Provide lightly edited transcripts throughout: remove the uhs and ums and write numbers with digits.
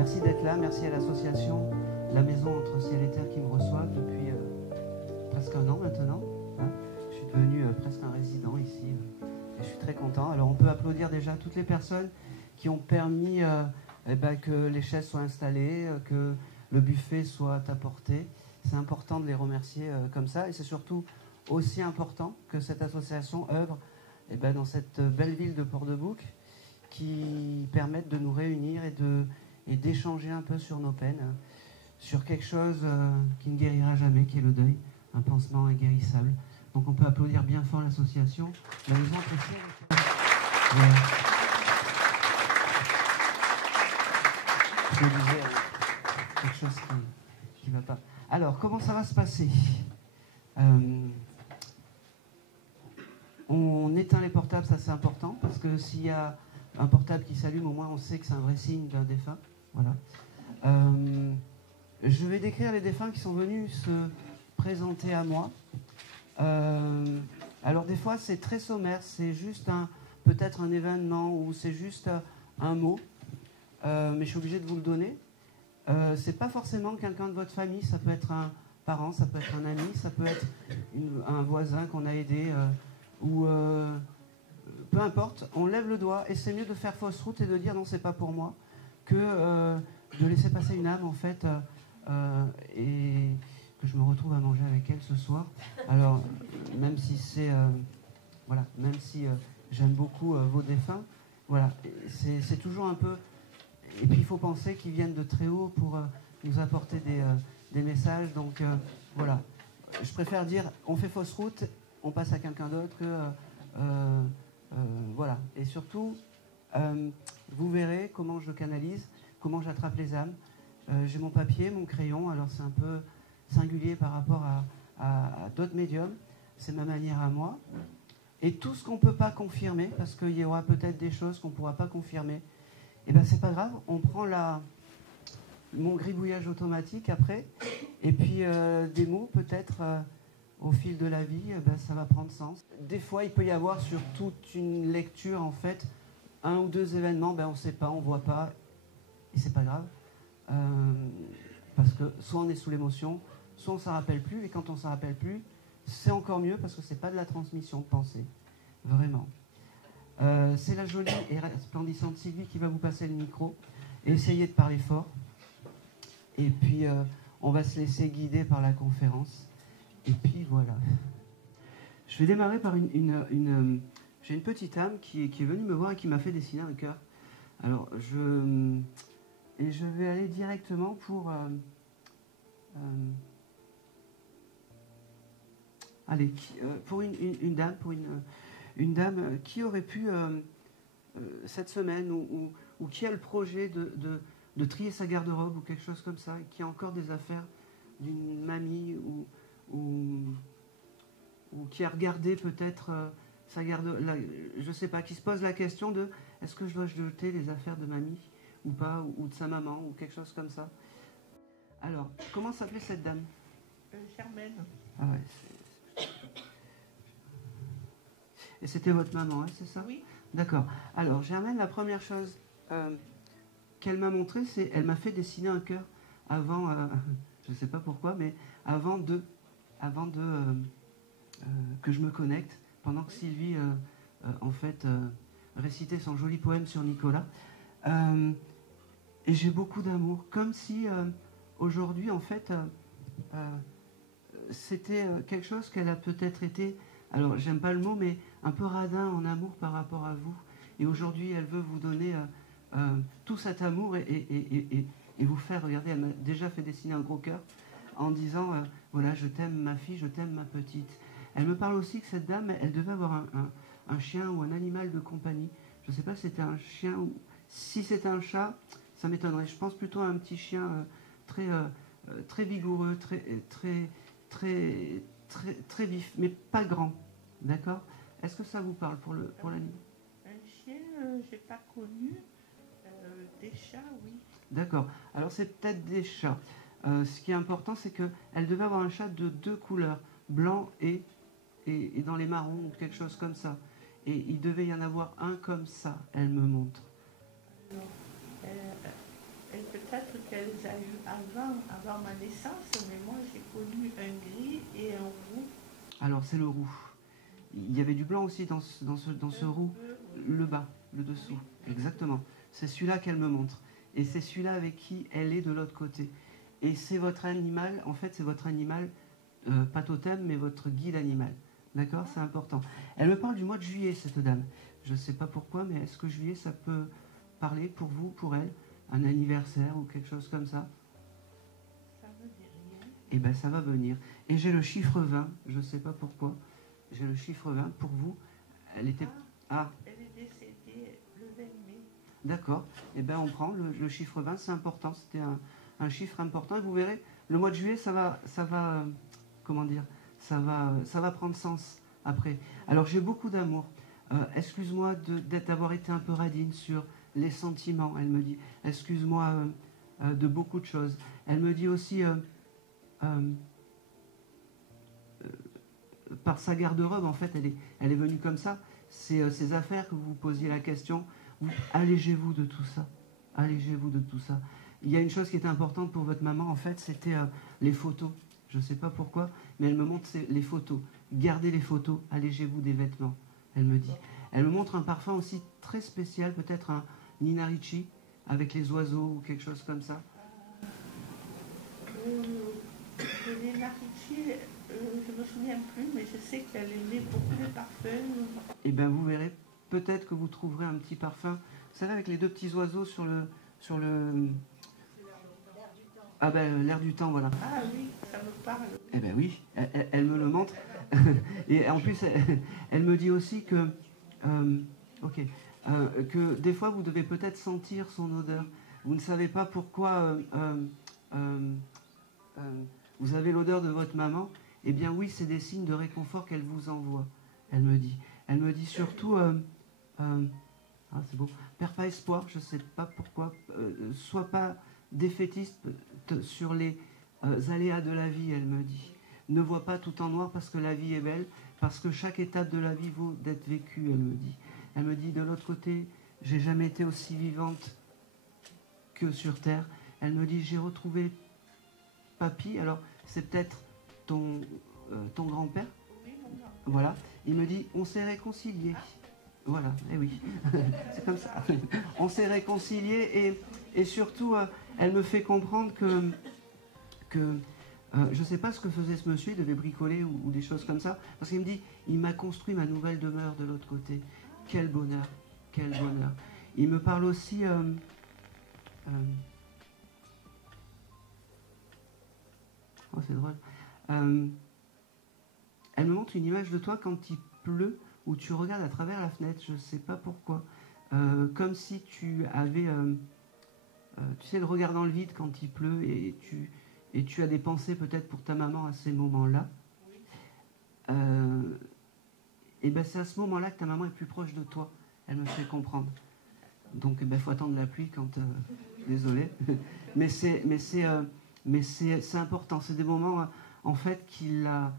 Merci d'être là, merci à l'association La Maison entre Ciel et Terre qui me reçoit depuis presque un an maintenant. Hein. Je suis devenu presque un résident ici et je suis très content. Alors on peut applaudir déjà toutes les personnes qui ont permis que les chaises soient installées, que le buffet soit apporté. C'est important de les remercier comme ça et c'est surtout aussi important que cette association œuvre dans cette belle ville de Port-de-Bouc qui permettent de nous réunir et d'échanger un peu sur nos peines, sur quelque chose qui ne guérira jamais, qui est le deuil, un pansement inguérissable. Donc on peut applaudir bien fort l'association. La Maison entre Ciel et Terre. Je disais quelque chose qui ne va pas. Alors, comment ça va se passer ? On éteint les portables, ça c'est important, parce que s'il y a un portable qui s'allume, au moins on sait que c'est un vrai signe d'un défunt. Voilà. Je vais décrire les défunts qui sont venus se présenter à moi. Alors des fois c'est très sommaire, c'est juste peut-être un événement ou c'est juste un mot, mais je suis obligé de vous le donner. C'est pas forcément quelqu'un de votre famille, ça peut être un parent, ça peut être un ami, ça peut être un voisin qu'on a aidé, ou peu importe, on lève le doigt et c'est mieux de faire fausse route et de dire non, c'est pas pour moi, que de laisser passer une âme en fait, et que je me retrouve à manger avec elle ce soir. Alors, même si c'est voilà, même si j'aime beaucoup vos défunts, voilà, c'est toujours un peu. Et puis il faut penser qu'ils viennent de très haut pour nous apporter des messages. Donc voilà, je préfère dire on fait fausse route, on passe à quelqu'un d'autre que voilà. Et surtout, vous verrez comment je canalise, comment j'attrape les âmes. J'ai mon papier, mon crayon, alors c'est un peu singulier par rapport à d'autres médiums. C'est ma manière à moi. Et tout ce qu'on ne peut pas confirmer, parce qu'il y aura peut-être des choses qu'on ne pourra pas confirmer, et bien c'est pas grave, on prend mon gribouillage automatique après, et puis des mots peut-être au fil de la vie, ça va prendre sens. Des fois il peut y avoir sur toute une lecture en fait, un ou deux événements, on ne sait pas, on ne voit pas, et c'est pas grave. Parce que soit on est sous l'émotion, soit on ne s'en rappelle plus, et quand on ne s'en rappelle plus, c'est encore mieux parce que c'est pas de la transmission de pensée, vraiment. C'est la jolie et resplendissante Sylvie qui va vous passer le micro et essayer de parler fort. Et puis, on va se laisser guider par la conférence. Et puis, voilà. Je vais démarrer par j'ai une petite âme qui est venue me voir et qui m'a fait dessiner un cœur. Alors, je vais aller directement pour... pour une dame, une dame qui aurait pu, cette semaine, ou qui a le projet de trier sa garde-robe ou quelque chose comme ça, et qui a encore des affaires d'une mamie, ou qui a regardé peut-être sa je ne sais pas, qui se pose la question de est-ce que je dois jeter les affaires de mamie ou pas, ou de sa maman, ou quelque chose comme ça. Alors, comment s'appelait cette dame ? Germaine. Ah ouais, et c'était votre maman, hein, c'est ça ? Oui. D'accord. Alors, Germaine, la première chose qu'elle m'a montrée, c'est elle m'a fait dessiner un cœur avant, je ne sais pas pourquoi, mais avant que je me connecte, pendant que Sylvie, en fait, récitait son joli poème sur Nicolas. Et j'ai beaucoup d'amour, comme si aujourd'hui, en fait, c'était quelque chose qu'elle a peut-être été, alors j'aime pas le mot, mais un peu radin en amour par rapport à vous. Et aujourd'hui, elle veut vous donner tout cet amour et vous faire, regardez, elle m'a déjà fait dessiner un gros cœur en disant, voilà, je t'aime ma fille, je t'aime ma petite. Elle me parle aussi que cette dame, elle devait avoir un chien ou un animal de compagnie. Je ne sais pas si c'était un chien ou... Si c'était un chat, ça m'étonnerait. Je pense plutôt à un petit chien très vigoureux, très vif, mais pas grand. D'accord ? Est-ce que ça vous parle pour l'animal ? Un chien, j'ai pas connu. Des chats, oui. D'accord. Alors c'est peut-être des chats. Ce qui est important, c'est qu'elle devait avoir un chat de 2 couleurs, blanc et dans les marrons, ou quelque chose comme ça. Et il devait y en avoir un comme ça, elle me montre. Alors, Et peut-être qu'elle les a eues avant ma naissance, mais moi j'ai connu un gris et un roux. Alors c'est le roux. Il y avait du blanc aussi dans ce roux, le bas, le dessous. Exactement. C'est celui-là qu'elle me montre. Et c'est celui-là avec qui elle est de l'autre côté. Et c'est votre animal, en fait c'est votre animal, pas totem, mais votre guide animal. D'accord? C'est important. Elle me parle du mois de juillet, cette dame. Je ne sais pas pourquoi, mais est-ce que juillet, ça peut parler pour vous, pour elle? Un anniversaire ou quelque chose comme ça? Ça me dit rien. Eh bien, ça va venir. Et j'ai le chiffre 20, je ne sais pas pourquoi. J'ai le chiffre 20 pour vous. Elle était... Ah, Elle est décédée le 20 mai. d'accord. Eh bien, on prend le chiffre 20, c'est important. C'était un chiffre important. Et vous verrez, le mois de juillet, ça va comment dire, ça va prendre sens après. Alors, j'ai beaucoup d'amour. Excuse-moi d'avoir été un peu radine sur les sentiments, elle me dit. Excuse-moi de beaucoup de choses. Elle me dit aussi, par sa garde-robe, en fait, elle est venue comme ça. C'est ses affaires que vous vous posiez la question. Allégez-vous de tout ça. Allégez-vous de tout ça. Il y a une chose qui était importante pour votre maman, en fait, c'était les photos. Je ne sais pas pourquoi, mais elle me montre les photos. Gardez les photos, allégez-vous des vêtements, elle me dit. Elle me montre un parfum aussi très spécial, peut-être un Nina Ricci, avec les oiseaux ou quelque chose comme ça. De Nina Ricci, je ne me souviens plus, mais je sais qu'elle aimait beaucoup les parfums. Eh bien, vous verrez, peut-être que vous trouverez un petit parfum. Vous savez, avec les deux petits oiseaux sur le... Ah ben, l'air du temps, voilà. Ah oui, ça me parle. Eh ben oui, elle me le montre. Et en plus, elle me dit aussi que... que des fois, vous devez peut-être sentir son odeur. Vous ne savez pas pourquoi vous avez l'odeur de votre maman. Eh bien oui, c'est des signes de réconfort qu'elle vous envoie, elle me dit. Elle me dit surtout... ah, c'est beau. Perds pas espoir, je ne sais pas pourquoi. Sois pas défaitiste sur les aléas de la vie, elle me dit. Ne vois pas tout en noir parce que la vie est belle, parce que chaque étape de la vie vaut d'être vécue, elle me dit. Elle me dit, de l'autre côté, j'ai jamais été aussi vivante que sur Terre. Elle me dit, j'ai retrouvé papy, alors c'est peut-être ton grand-père. Oui, mon grand. Voilà. Il me dit, on s'est réconciliés. Voilà, eh oui, c'est comme ça. On s'est réconciliés et surtout, elle me fait comprendre que je ne sais pas ce que faisait ce monsieur, il devait bricoler ou des choses comme ça, parce qu'il me dit, il m'a construit ma nouvelle demeure de l'autre côté. Quel bonheur, quel bonheur. Il me parle aussi... oh, c'est drôle. Elle me montre une image de toi quand il pleut, où tu regardes à travers la fenêtre, je ne sais pas pourquoi, comme si tu avais, tu sais, le regard dans le vide quand il pleut, et tu as des pensées peut-être pour ta maman à ces moments-là. Et ben c'est à ce moment-là que ta maman est plus proche de toi, elle me fait comprendre. Donc il faut attendre la pluie quand... désolé. mais c'est important, c'est des moments en fait qui la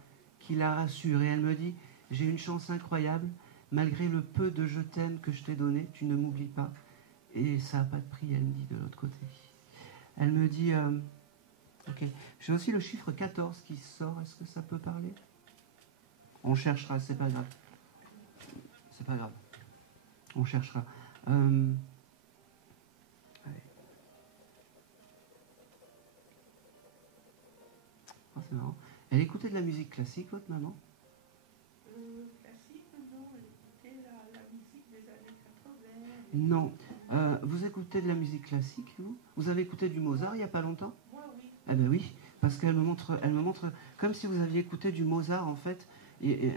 rassurent. Et elle me dit, j'ai une chance incroyable, malgré le peu de je t'aime que je t'ai donné, tu ne m'oublies pas. Et ça n'a pas de prix, elle me dit de l'autre côté. Elle me dit, ok, j'ai aussi le chiffre 14 qui sort, est-ce que ça peut parler? On cherchera, c'est pas grave. C'est pas grave. On cherchera. Allez. Oh, c'est marrant. Elle écoutait de la musique classique, votre maman? Classique, non, elle écoutait la musique des années 80. Non. Vous écoutez de la musique classique, vous? Vous avez écouté du Mozart il n'y a pas longtemps? Moi, oui. Eh bien oui, parce qu'elle me montre comme si vous aviez écouté du Mozart, en fait, et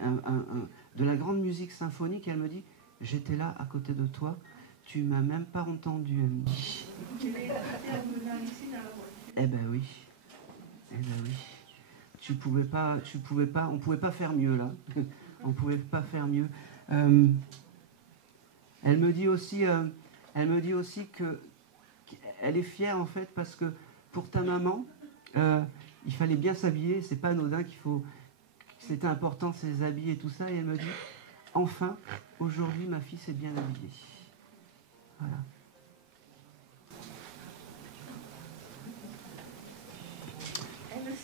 de la grande musique symphonique. Elle me dit, j'étais là à côté de toi, tu m'as même pas entendu, elle me dit. Je l'ai écouté en venant ici dans la voiture. Eh ben oui. Eh ben oui. On pouvait pas faire mieux là. On pouvait pas faire mieux. Elle me dit aussi que elle est fière en fait parce que pour ta maman, il fallait bien s'habiller. C'est pas anodin c'était important ces habits et tout ça. Et elle me dit, enfin, aujourd'hui ma fille s'est bien habillée. Voilà.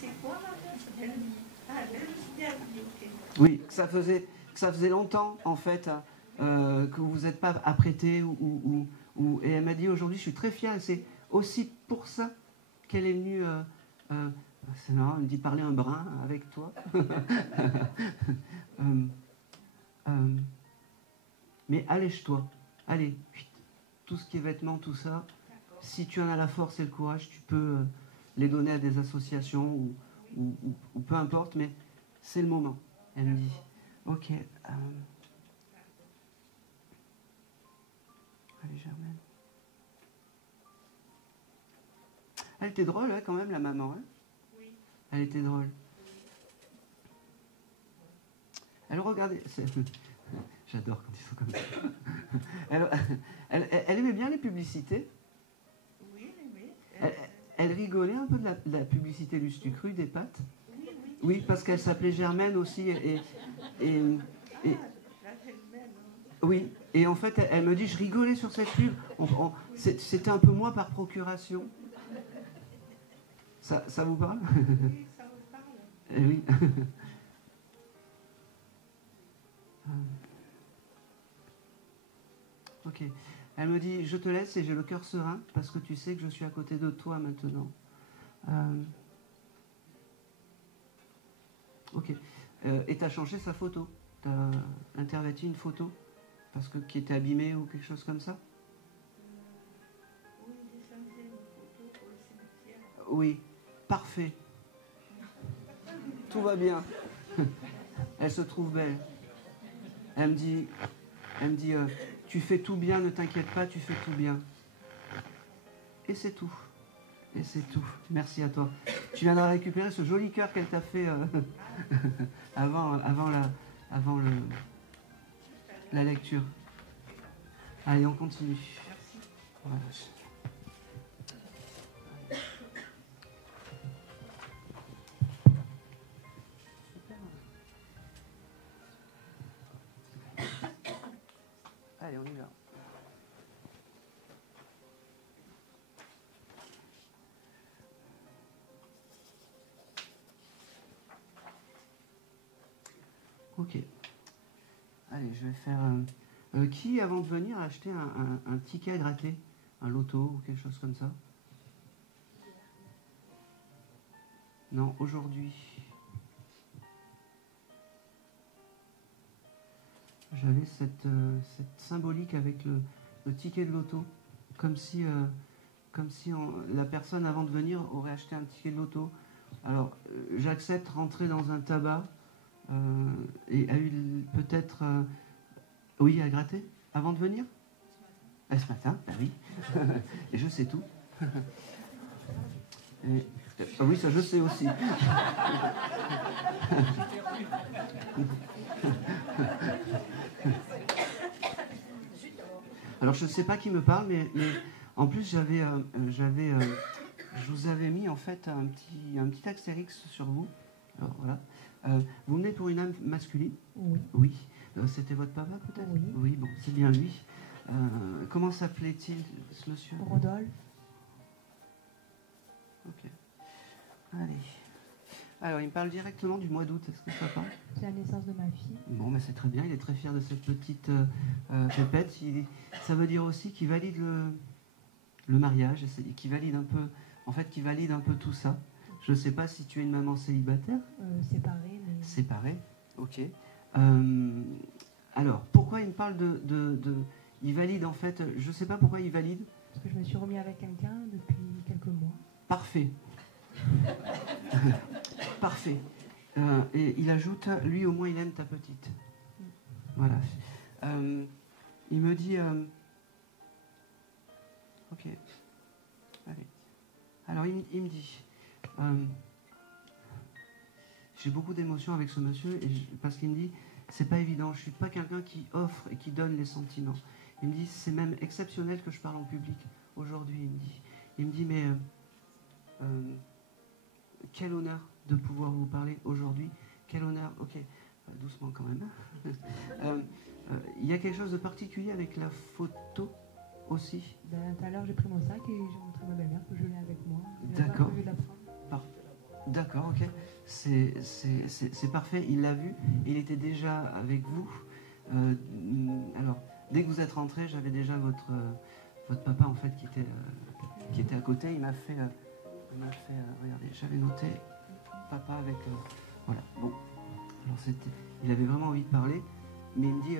c'est quoi, Mariage? Ah, elle me bien dit, ok. Oui, que ça faisait longtemps, en fait, que vous n'êtes pas apprêté. Et elle m'a dit aujourd'hui, je suis très fière, et c'est aussi pour ça qu'elle est venue. C'est marrant, elle me dit parler un brin avec toi. Mais allège-toi, allez, tout ce qui est vêtements, tout ça, si tu en as la force et le courage, tu peux les donner à des associations ou peu importe, mais c'est le moment. Elle me dit, ok. Allez, Germaine. Elle était drôle, hein, quand même, la maman. Hein, oui. Elle était drôle. Elle regardait. J'adore quand ils sont comme ça. Elle aimait bien les publicités. Oui, elle aimait. Elle rigolait un peu de la publicité Lustucru, des pâtes. Oui, oui. Oui, parce qu'elle s'appelait Germaine aussi. Oui, et en fait, elle me dit, je rigolais sur cette pub. C'était un peu moi par procuration. Ça vous parle? Oui, ça me parle. Oui. Ok. Elle me dit, je te laisse et j'ai le cœur serein parce que tu sais que je suis à côté de toi maintenant. Ok. Et tu as changé sa photo. Tu as interverti une photo parce que qui était abîmée ou quelque chose comme ça. Oui, j'ai changé une photo pour le cimetière. Oui. Parfait. Tout va bien. Elle se trouve belle. Elle me dit, tu fais tout bien, ne t'inquiète pas, tu fais tout bien. Et c'est tout. Et c'est tout. Merci à toi. Tu viendras récupérer ce joli cœur qu'elle t'a fait avant la lecture. Allez, on continue. Voilà. Allez, on y va. Ok. Allez, je vais faire... qui, avant de venir, a acheté un ticket à gratter? Un loto ou quelque chose comme ça? Non, aujourd'hui. J'avais cette symbolique avec le ticket de loto. Comme si la personne, avant de venir, aurait acheté un ticket de loto. Alors, j'accepte rentrer dans un tabac et a eu peut-être... oui, à gratter avant de venir. Ce matin, bah oui. Et je sais tout. Oui, ça je sais aussi. Alors je ne sais pas qui me parle, mais en plus je vous avais mis en fait un petit astérix sur vous. Alors voilà. Vous venez pour une âme masculine? Oui. Oui. C'était votre papa peut-être? Oui. Oui, bon, c'est bien lui. Comment s'appelait-il ce monsieur? Rodolphe. Ok. Allez. Alors, il me parle directement du mois d'août. Est-ce que ça parle? C'est la naissance de ma fille. Bon, mais c'est très bien. Il est très fier de cette petite pépette. Ça veut dire aussi qu'il valide le mariage, qu'il valide un peu, en fait, qu'il valide un peu tout ça. Je ne sais pas si tu es une maman célibataire. Séparée, mais... Séparée. Ok. Alors, pourquoi il me parle il valide en fait. Je ne sais pas pourquoi il valide. Parce que je me suis remis avec quelqu'un depuis quelques mois. Parfait. Parfait. Et il ajoute, lui au moins il aime ta petite. Voilà. Il me dit... ok. Allez. Alors il me dit... j'ai beaucoup d'émotions avec ce monsieur parce qu'il me dit, c'est pas évident, je suis pas quelqu'un qui offre et qui donne les sentiments. Il me dit, c'est même exceptionnel que je parle en public aujourd'hui, il me dit mais quel honneur de pouvoir vous parler aujourd'hui, quel honneur, ok, doucement quand même. Il y a quelque chose de particulier avec la photo aussi? Tout à l'heure j'ai pris mon sac et j'ai montré à ma belle-mère que je l'ai avec moi. D'accord. D'accord, ok. C'est parfait. Il l'a vu. Il était déjà avec vous. Alors, dès que vous êtes rentré, j'avais déjà votre papa en fait qui était à côté. Il m'a fait, regardez, j'avais noté papa avec. Voilà. Bon. Alors il avait vraiment envie de parler, mais il me dit,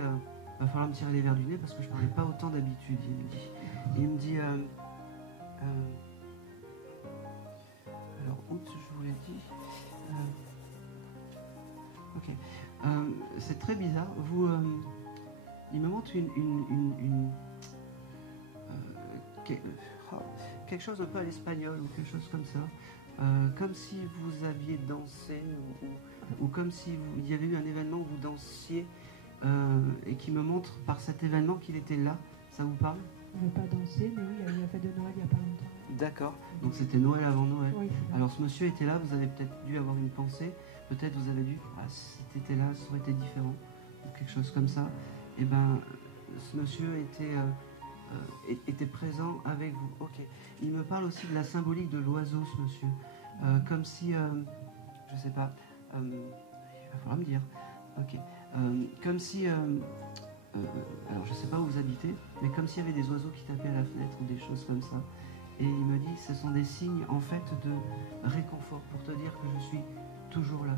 va falloir me tirer les verres du nez parce que je parlais pas autant d'habitude. Il me dit. Alors, oups, je vous l'ai dit. Ok. C'est très bizarre. Il me montre quelque chose un peu à l'espagnol ou quelque chose comme ça. Comme si vous aviez dansé ou comme si il y avait eu un événement où vous dansiez et qui me montre par cet événement qu'il était là. Ça vous parle? Je ne veux pas danser, mais oui, il y a eu la fête de Noël il n'y a pas longtemps. D'accord. Donc c'était Noël avant Noël. Oui, c'est ça. Alors ce monsieur était là, vous avez peut-être dû avoir une pensée. Peut-être vous avez dû, si tu étais là, ça aurait été différent. Ou quelque chose comme ça. Et ben, ce monsieur était présent avec vous. Ok. Il me parle aussi de la symbolique de l'oiseau, ce monsieur. Comme si, je sais pas, il va falloir me dire. Ok. Comme si, alors je sais pas où vous habitez, mais comme s'il y avait des oiseaux qui tapaient à la fenêtre ou des choses comme ça. Et il me dit, ce sont des signes en fait de réconfort pour te dire que je suis toujours là.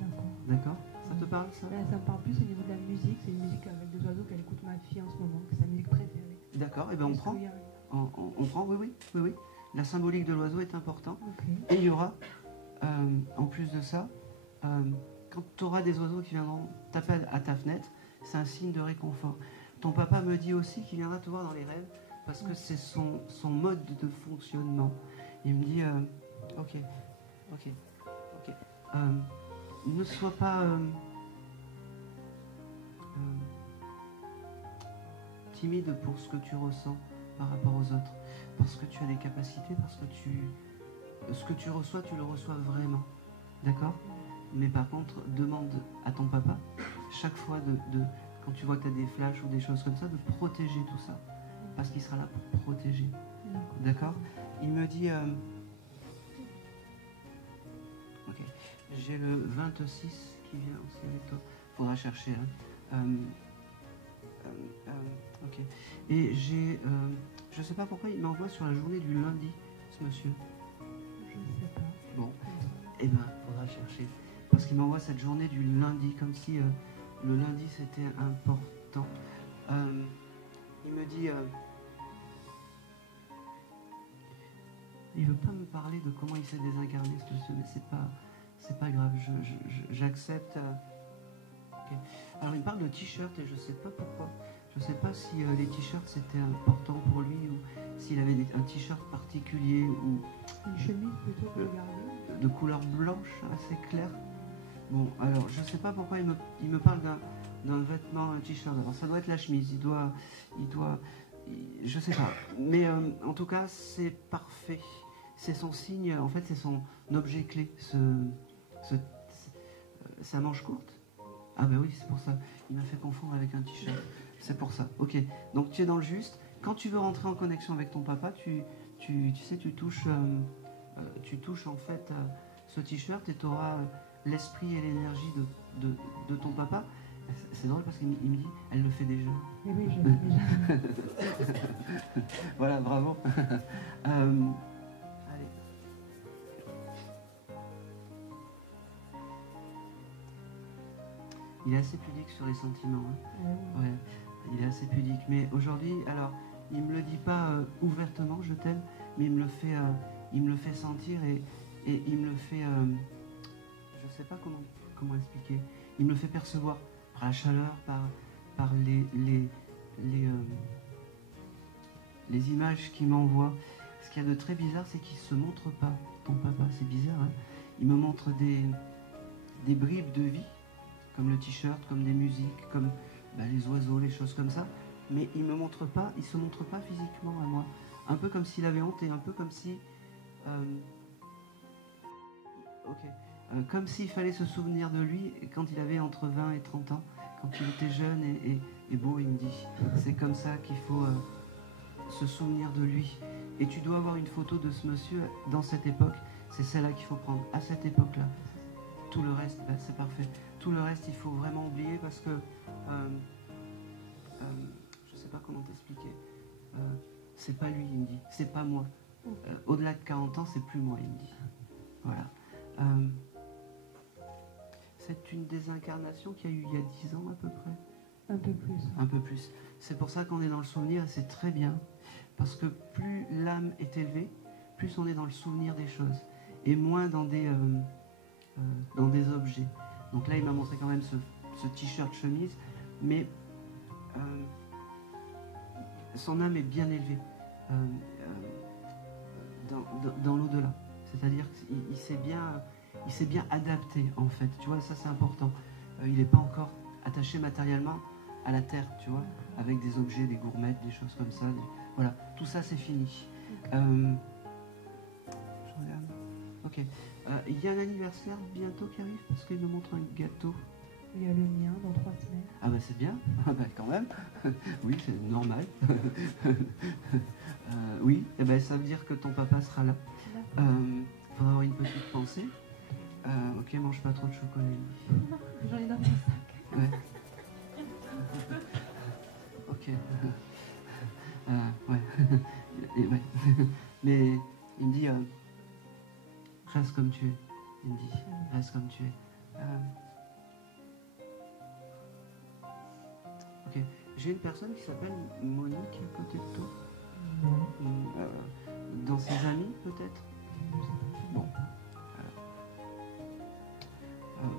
D'accord. D'accord? Ça te parle ça? Ça me parle plus au niveau de la musique. C'est une musique avec des oiseaux qu'elle écoute ma fille en ce moment. C'est sa musique préférée. D'accord, et bien on prend. On prend, oui. La symbolique de l'oiseau est importante. Okay. Et il y aura, en plus de ça, quand tu auras des oiseaux qui viendront taper à ta fenêtre, c'est un signe de réconfort. Ton papa me dit aussi qu'il viendra te voir dans les rêves parce que c'est son mode de fonctionnement. Il me dit, ok. Ne sois pas timide pour ce que tu ressens par rapport aux autres, parce que tu as des capacités, parce que ce que tu reçois, tu le reçois vraiment. D'accord? Mais par contre, demande à ton papa, chaque fois, quand tu vois que tu as des flashs ou des choses comme ça, de protéger tout ça. Parce qu'il sera là pour protéger. D'accord? Il me dit... ok. J'ai le 26 qui vient aussi avec toi. Faudra chercher. Ok. Et j'ai... je sais pas pourquoi il m'envoie sur la journée du lundi, ce monsieur. Je ne sais pas. Bon. Eh ben, faudra chercher. Parce qu'il m'envoie cette journée du lundi, comme si le lundi c'était important. Il me dit... il veut pas me parler de comment il s'est désincarné, ce monsieur, mais c'est pas grave, j'accepte. Okay. Alors il me parle de t-shirt et je sais pas pourquoi. Je sais pas si les t-shirts c'était important pour lui ou s'il avait un t-shirt particulier ou... Une chemise plutôt que garder. De couleur blanche, assez claire. Bon, alors je sais pas pourquoi il me parle d'un vêtement, un t-shirt. Alors ça doit être la chemise, je sais pas. Mais en tout cas, c'est parfait. C'est son signe, en fait, c'est son objet clé. Sa manche courte. Ah ben oui, c'est pour ça. Il m'a fait confondre avec un t-shirt. C'est pour ça. Ok. Donc tu es dans le juste. Quand tu veux rentrer en connexion avec ton papa, tu sais, tu touches en fait ce t-shirt et tu auras l'esprit et l'énergie de ton papa. C'est drôle parce qu'il me dit, elle le fait déjà. Mais oui, je le fais déjà. Voilà, bravo. Allez. Il est assez pudique sur les sentiments. Hein. Ouais, il est assez pudique. Mais aujourd'hui, alors, il me le dit pas ouvertement, je t'aime, mais il me le fait sentir et il me le fait, je sais pas comment expliquer. Il me le fait percevoir par la chaleur, par les images qu'il m'envoie. Ce qu'il y a de très bizarre, c'est qu'il se montre pas, ton papa. C'est bizarre, hein. Il me montre des bribes de vie, comme le t-shirt, comme des musiques, comme les oiseaux, les choses comme ça. Mais il se montre pas physiquement à moi. Un peu comme s'il avait honte et un peu comme si... comme s'il fallait se souvenir de lui quand il avait entre 20 et 30 ans, quand il était jeune et beau, il me dit. C'est comme ça qu'il faut se souvenir de lui. Et tu dois avoir une photo de ce monsieur dans cette époque. c'est celle-là qu'il faut prendre à cette époque-là. Tout le reste, ben, c'est parfait. Tout le reste, il faut vraiment oublier parce que je ne sais pas comment t'expliquer. C'est pas lui, il me dit. C'est pas moi. Au-delà de 40 ans, c'est plus moi, il me dit. Voilà. C'est une désincarnation qu'il y a eu il y a 10 ans à peu près. Un peu plus. Un peu plus. C'est pour ça qu'on est dans le souvenir et c'est très bien. Parce que plus l'âme est élevée, plus on est dans le souvenir des choses. Et moins dans des objets. Donc là, il m'a montré quand même ce t-shirt chemise. Mais son âme est bien élevée dans l'au-delà. C'est-à-dire qu'il s'est bien adapté, en fait. Tu vois, ça c'est important. Il n'est pas encore attaché matériellement à la terre, tu vois, avec des objets, des gourmettes, des choses comme ça. Voilà, tout ça c'est fini. Je regarde. Ok. Il y a un anniversaire bientôt qui arrive parce qu'il me montre un gâteau. Il y a le mien dans 3 semaines. Ah bah c'est bien, ah bah quand même. Oui, c'est normal. Oui, eh ben, ça veut dire que ton papa sera là. Il faudra avoir une petite pensée. Ok, mange pas trop de chocolat. J'en ai dans mon sac. Ouais. Ok. Ouais. Et ouais. Mais il me dit, reste comme tu es. Il me dit, reste comme tu es. Ok. J'ai une personne qui s'appelle Monique à côté de toi. Dans ses amis, peut-être. Bon.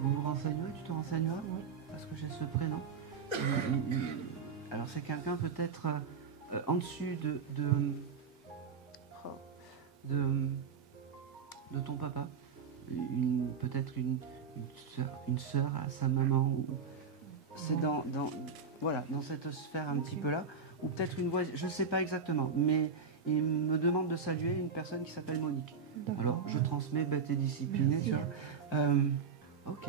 Vous vous renseignerez, tu te renseigneras, oui, parce que j'ai ce prénom. Alors c'est quelqu'un peut-être en dessus de ton papa, peut-être une sœur à sa maman, ou c'est dans cette sphère un petit peu là, ou peut-être une voisine, je ne sais pas exactement, mais il me demande de saluer une personne qui s'appelle Monique. Alors je transmets bête et disciplinée, tu vois. Ok.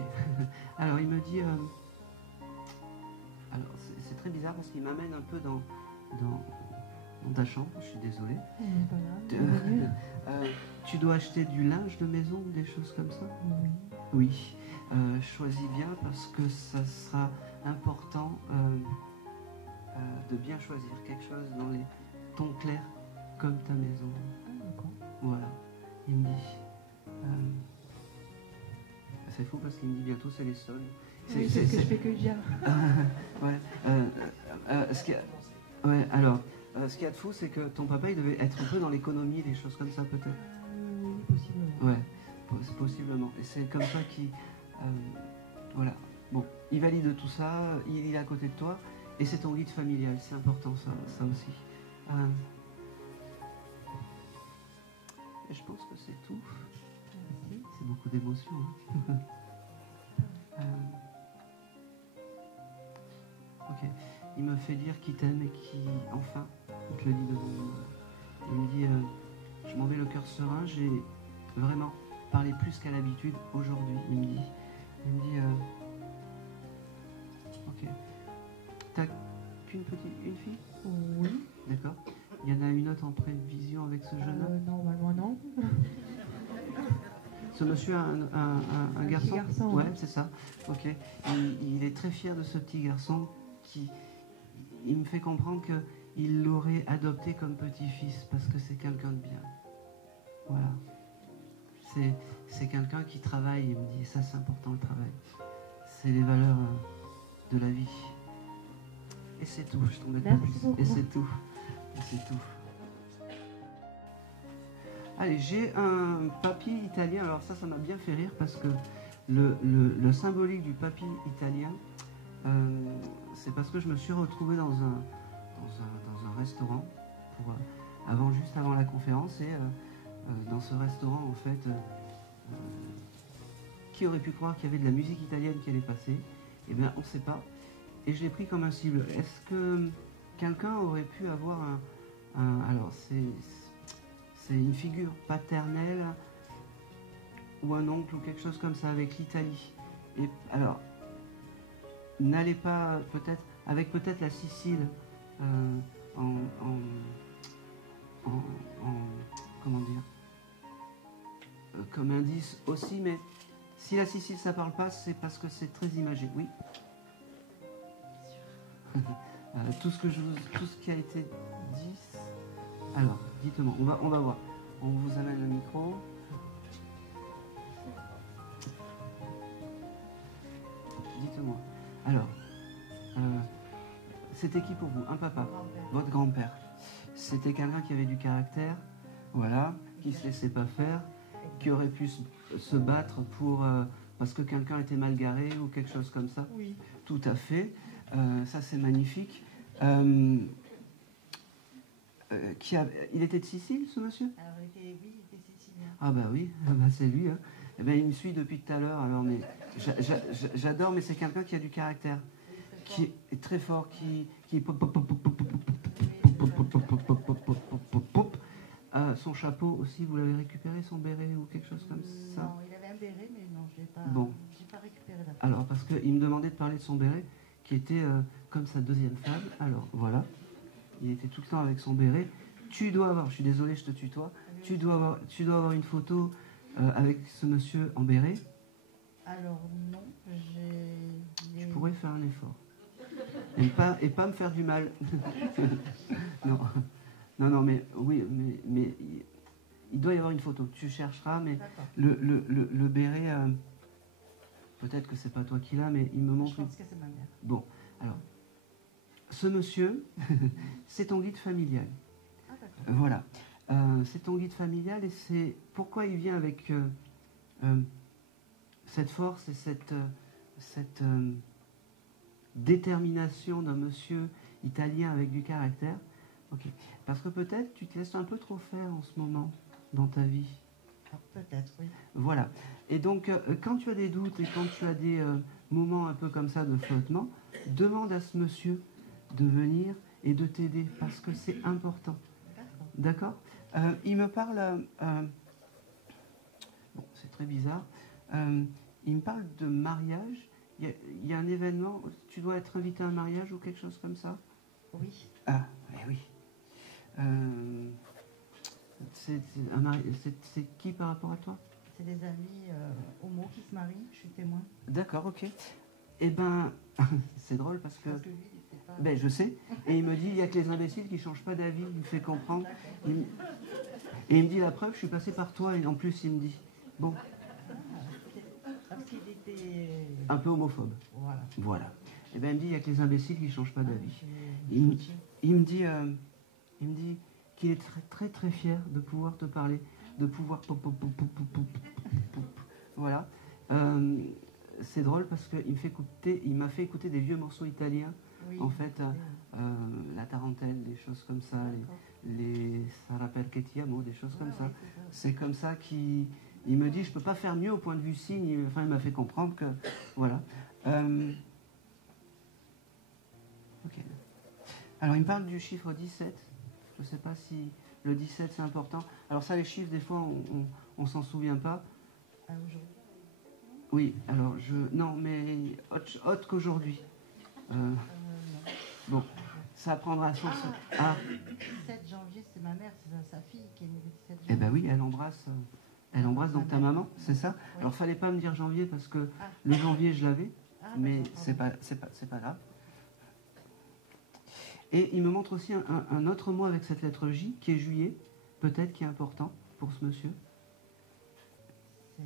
Alors il me dit, alors c'est très bizarre parce qu'il m'amène un peu dans ta chambre, je suis désolé. Tu dois acheter du linge de maison ou des choses comme ça? Oui. Choisis bien parce que ça sera important de bien choisir quelque chose dans les tons clairs comme ta maison. Voilà. Il me dit. C'est fou parce qu'il me dit bientôt c'est les sols. C'est ce que je fais que dire. Ouais. Ouais. Alors, ce qu'il y a de fou, c'est que ton papa, il devait être un peu dans l'économie, des choses comme ça, peut-être. Oui, possiblement. Ouais, possiblement. Et c'est comme ça qu'il... voilà. Bon, il valide tout ça, il est à côté de toi, et c'est ton guide familial. C'est important, ça aussi. Et je pense que c'est tout. C'est beaucoup d'émotions. Hein. Ok. Il me fait dire qu'il t'aime et enfin, il te le dit devant moi. Il me dit, je m'en vais le cœur serein, j'ai vraiment parlé plus qu'à l'habitude aujourd'hui. Il me dit, ok. T'as qu'une fille? Oui. D'accord. Il y en a une autre en prévision avec ce jeune homme? Normalement non. Ce monsieur a un garçon? Petit garçon. Ouais, c'est ça. Ok. Il est très fier de ce petit garçon qui... Il me fait comprendre qu'il l'aurait adopté comme petit-fils parce que c'est quelqu'un de bien. Voilà. C'est quelqu'un qui travaille, il me dit, et ça c'est important le travail. C'est les valeurs de la vie. Et c'est tout, je t'embête pas plus. Et c'est tout. Et c'est tout. Allez, j'ai un papier italien, alors ça m'a bien fait rire parce que le symbolique du papier italien, c'est parce que je me suis retrouvé dans un restaurant juste avant la conférence, et dans ce restaurant en fait, qui aurait pu croire qu'il y avait de la musique italienne qui allait passer? Eh bien on ne sait pas, et je l'ai pris comme un cible. Est-ce que quelqu'un aurait pu avoir alors c'est une figure paternelle ou un oncle ou quelque chose comme ça avec l'Italie? Et alors n'allez pas avec la Sicile comment dire, comme indice aussi, mais si la Sicile ça parle pas, c'est parce que c'est très imagé. Oui. Tout ce qui a été dit. Alors, dites-moi, on va voir. On vous amène le micro. Dites-moi. Alors, c'était qui pour vous? Un papa, votre grand-père. C'était quelqu'un qui avait du caractère, voilà, qui se laissait pas faire, qui aurait pu se battre pour parce que quelqu'un était mal garé ou quelque chose comme ça. Oui. Tout à fait. Ça c'est magnifique. Il était de Sicile, ce monsieur? Alors, il était sicilien. Ah bah oui, c'est lui. Hein. Eh ben, il me suit depuis tout à l'heure. Alors, mais j'adore, mais c'est quelqu'un qui a du caractère, qui est très fort, qui son chapeau aussi, vous l'avez récupéré, son béret ou quelque chose comme ça? Non, il avait un béret, mais non, je l'ai pas, j'ai pas récupéré la. Alors, parce qu'il me demandait de parler de son béret, qui était comme sa deuxième femme. Alors, voilà. Il était tout le temps avec son béret. Tu dois avoir, je suis désolé, je te tutoie, tu dois avoir une photo avec ce monsieur en béret. Alors non, Tu pourrais faire un effort. Et pas me faire du mal. Non, mais oui, mais il doit y avoir une photo. Tu chercheras, mais le béret, peut-être que c'est pas toi qui l'as, mais il me manque. Je pense que c'est ma mère. Bon, alors, ce monsieur, c'est ton guide familial. Ah, d'accord. Voilà. C'est ton guide familial et c'est pourquoi il vient avec cette force et cette détermination d'un monsieur italien avec du caractère. Okay. Parce que peut-être tu te laisses un peu trop faire en ce moment dans ta vie. Ah, peut-être, oui. Voilà. Et donc, quand tu as des doutes et quand tu as des moments un peu comme ça de flottement, demande à ce monsieur de venir et de t'aider parce que c'est important. D'accord. Il me parle... bon, c'est très bizarre. Il me parle de mariage. Il y a un événement, tu dois être invité à un mariage ou quelque chose comme ça? Oui. Ah, oui. C'est qui par rapport à toi? C'est des amis homo qui se marient, je suis témoin. D'accord, ok. Eh ben, c'est drôle parce que... Parce que lui, il était pas... Ben, je sais. Et il me dit, il n'y a que les imbéciles qui ne changent pas d'avis. Il me fait comprendre. Et il me dit, la preuve, je suis passé par toi. Et en plus, il me dit, bon... Parce qu'il était... Un peu homophobe. Voilà. Et ben, il me dit, il n'y a que les imbéciles qui ne changent pas d'avis. Il me dit qu'il est très, très, très fier de pouvoir te parler, de pouvoir... Voilà. C'est drôle parce qu'il m'a fait écouter des vieux morceaux italiens. Oui, en fait, la tarentelle, des choses comme ça, les Sarà perché ti amo, des choses comme ça. C'est comme ça qu'il me dit, je peux pas faire mieux au point de vue signe. Il m'a fait comprendre que, voilà. Ok. Alors, il me parle du chiffre 17. Je ne sais pas si le 17 c'est important. Alors ça, les chiffres, des fois, on s'en souvient pas. Aujourd'hui. Oui, alors non, mais autre qu'aujourd'hui. Bon, ça prendra sens. Ah, le 17 janvier, c'est ma mère, c'est sa fille qui est née le 17 janvier. Eh ben oui, elle embrasse donc ta maman, c'est ça? Oui. Alors fallait pas me dire janvier parce que le janvier je l'avais, mais c'est pas grave. Et il me montre aussi un autre mot avec cette lettre J qui est juillet, peut-être qui est important pour ce monsieur. C'est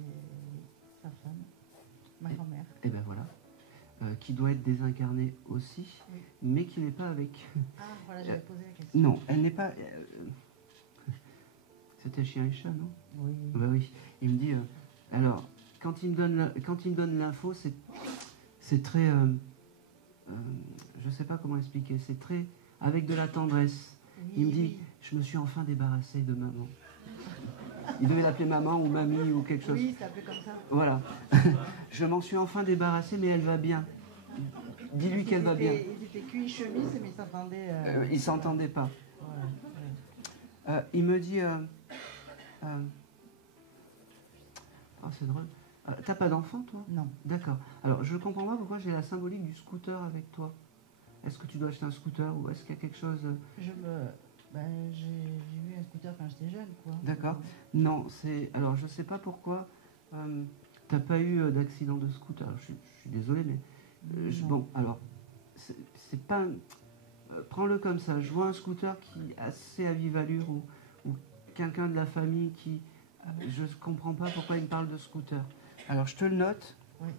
sa femme, ma grand-mère. Et ben voilà. Qui doit être désincarnée aussi, oui. Mais qui n'est pas avec. Ah, voilà, j'avais posé la question. Non, elle n'est pas. C'était chien et chat, non? Oui. Bah oui. Il me dit. Alors, quand il me donne l'info, c'est très. Je sais pas comment expliquer. C'est très avec de la tendresse. Oui, il me dit, je me suis enfin débarrassé de maman. Il devait l'appeler maman ou mamie ou quelque chose. Oui, ça s'appelait comme ça. Voilà. Je m'en suis enfin débarrassé, mais elle va bien. Dis-lui qu'elle va bien. Ils étaient cuits chemise, mais ils s'entendaient... ils ne s'entendaient pas. Voilà. Il me dit... Oh, c'est drôle. T'as pas d'enfant, toi? Non. D'accord. Alors, je comprends pas pourquoi j'ai la symbolique du scooter avec toi. Est-ce que tu dois acheter un scooter ou est-ce qu'il y a quelque chose... J'ai eu un scooter quand j'étais jeune, quoi. D'accord. Non, c'est... Alors, je sais pas pourquoi t'as pas eu d'accident de scooter. Alors, je suis désolé, mais... bon, alors, c'est pas... prends-le comme ça. Je vois un scooter qui est assez à vive allure ou quelqu'un de la famille qui... je ne comprends pas pourquoi il me parle de scooter. Alors, je te le note. Oui.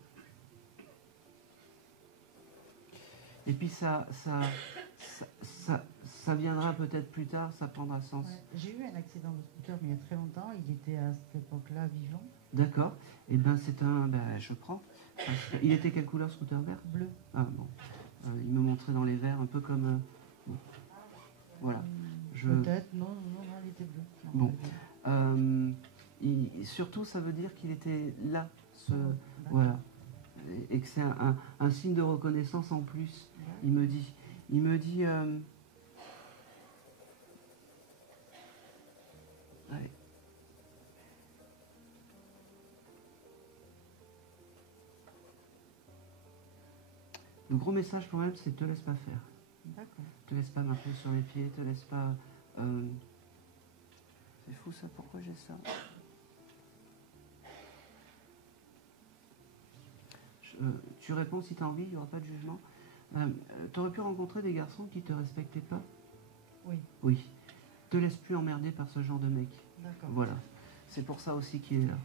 Et puis, ça viendra peut-être plus tard, ça prendra sens. Ouais. J'ai eu un accident de scooter, mais il y a très longtemps. Il était à cette époque-là vivant. D'accord. Et ben c'est un... je prends. Il était quelle couleur, scooter vert? Bleu. Ah bon. Il me montrait dans les verts, un peu comme... bon. Voilà. Peut-être, non, il était bleu. Bon. Surtout, ça veut dire qu'il était là. Voilà. Et que c'est un signe de reconnaissance en plus. Il me dit... Ouais. Le gros message pour elle, c'est te laisse pas faire. D'accord. Te laisse pas marcher sur les pieds, te laisse pas... C'est fou ça, pourquoi j'ai ça? Tu réponds si tu as envie, il n'y aura pas de jugement. Tu aurais pu rencontrer des garçons qui ne te respectaient pas? Oui. Oui. Te laisse plus emmerder par ce genre de mec. D'accord. Voilà. C'est pour ça aussi qu'il est là.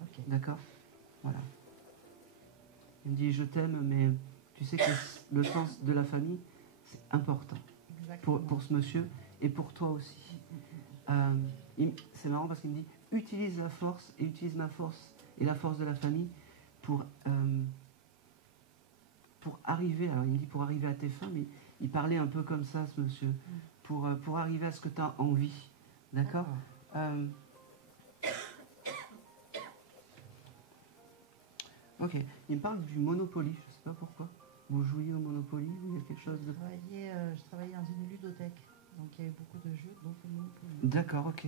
Ok. D'accord? Voilà. Il me dit je t'aime, mais tu sais que le sens de la famille, c'est important pour ce monsieur et pour toi aussi. C'est marrant parce qu'il me dit utilise la force et utilise ma force et la force de la famille pour arriver, alors il me dit pour arriver à tes fins, mais il parlait un peu comme ça, ce monsieur, pour arriver à ce que tu as envie. D'accord? Ok. Il me parle du Monopoly, je ne sais pas pourquoi. Vous jouiez au Monopoly ou il y a quelque chose de... Je travaillais dans une ludothèque, donc il y avait beaucoup de jeux, donc le Monopoly. D'accord, ok.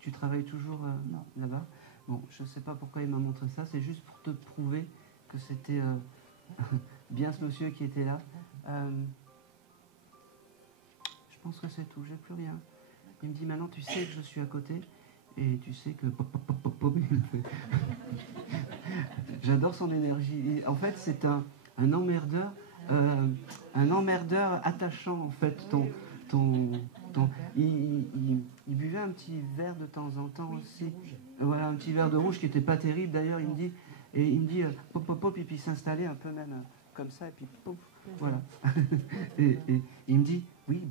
Tu travailles toujours là-bas? Bon, je ne sais pas pourquoi il m'a montré ça, c'est juste pour te prouver que c'était bien ce monsieur qui était là. Je pense que c'est tout, j'ai plus rien. Il me dit maintenant tu sais que je suis à côté et tu sais que... J'adore son énergie. Et en fait, c'est un emmerdeur, attachant en fait. Il buvait un petit verre de temps en temps aussi. Voilà, un petit verre de rouge qui n'était pas terrible d'ailleurs. Il me dit pop pop pop et puis il s'installait un peu même comme ça et puis pop, voilà. et il me dit oui.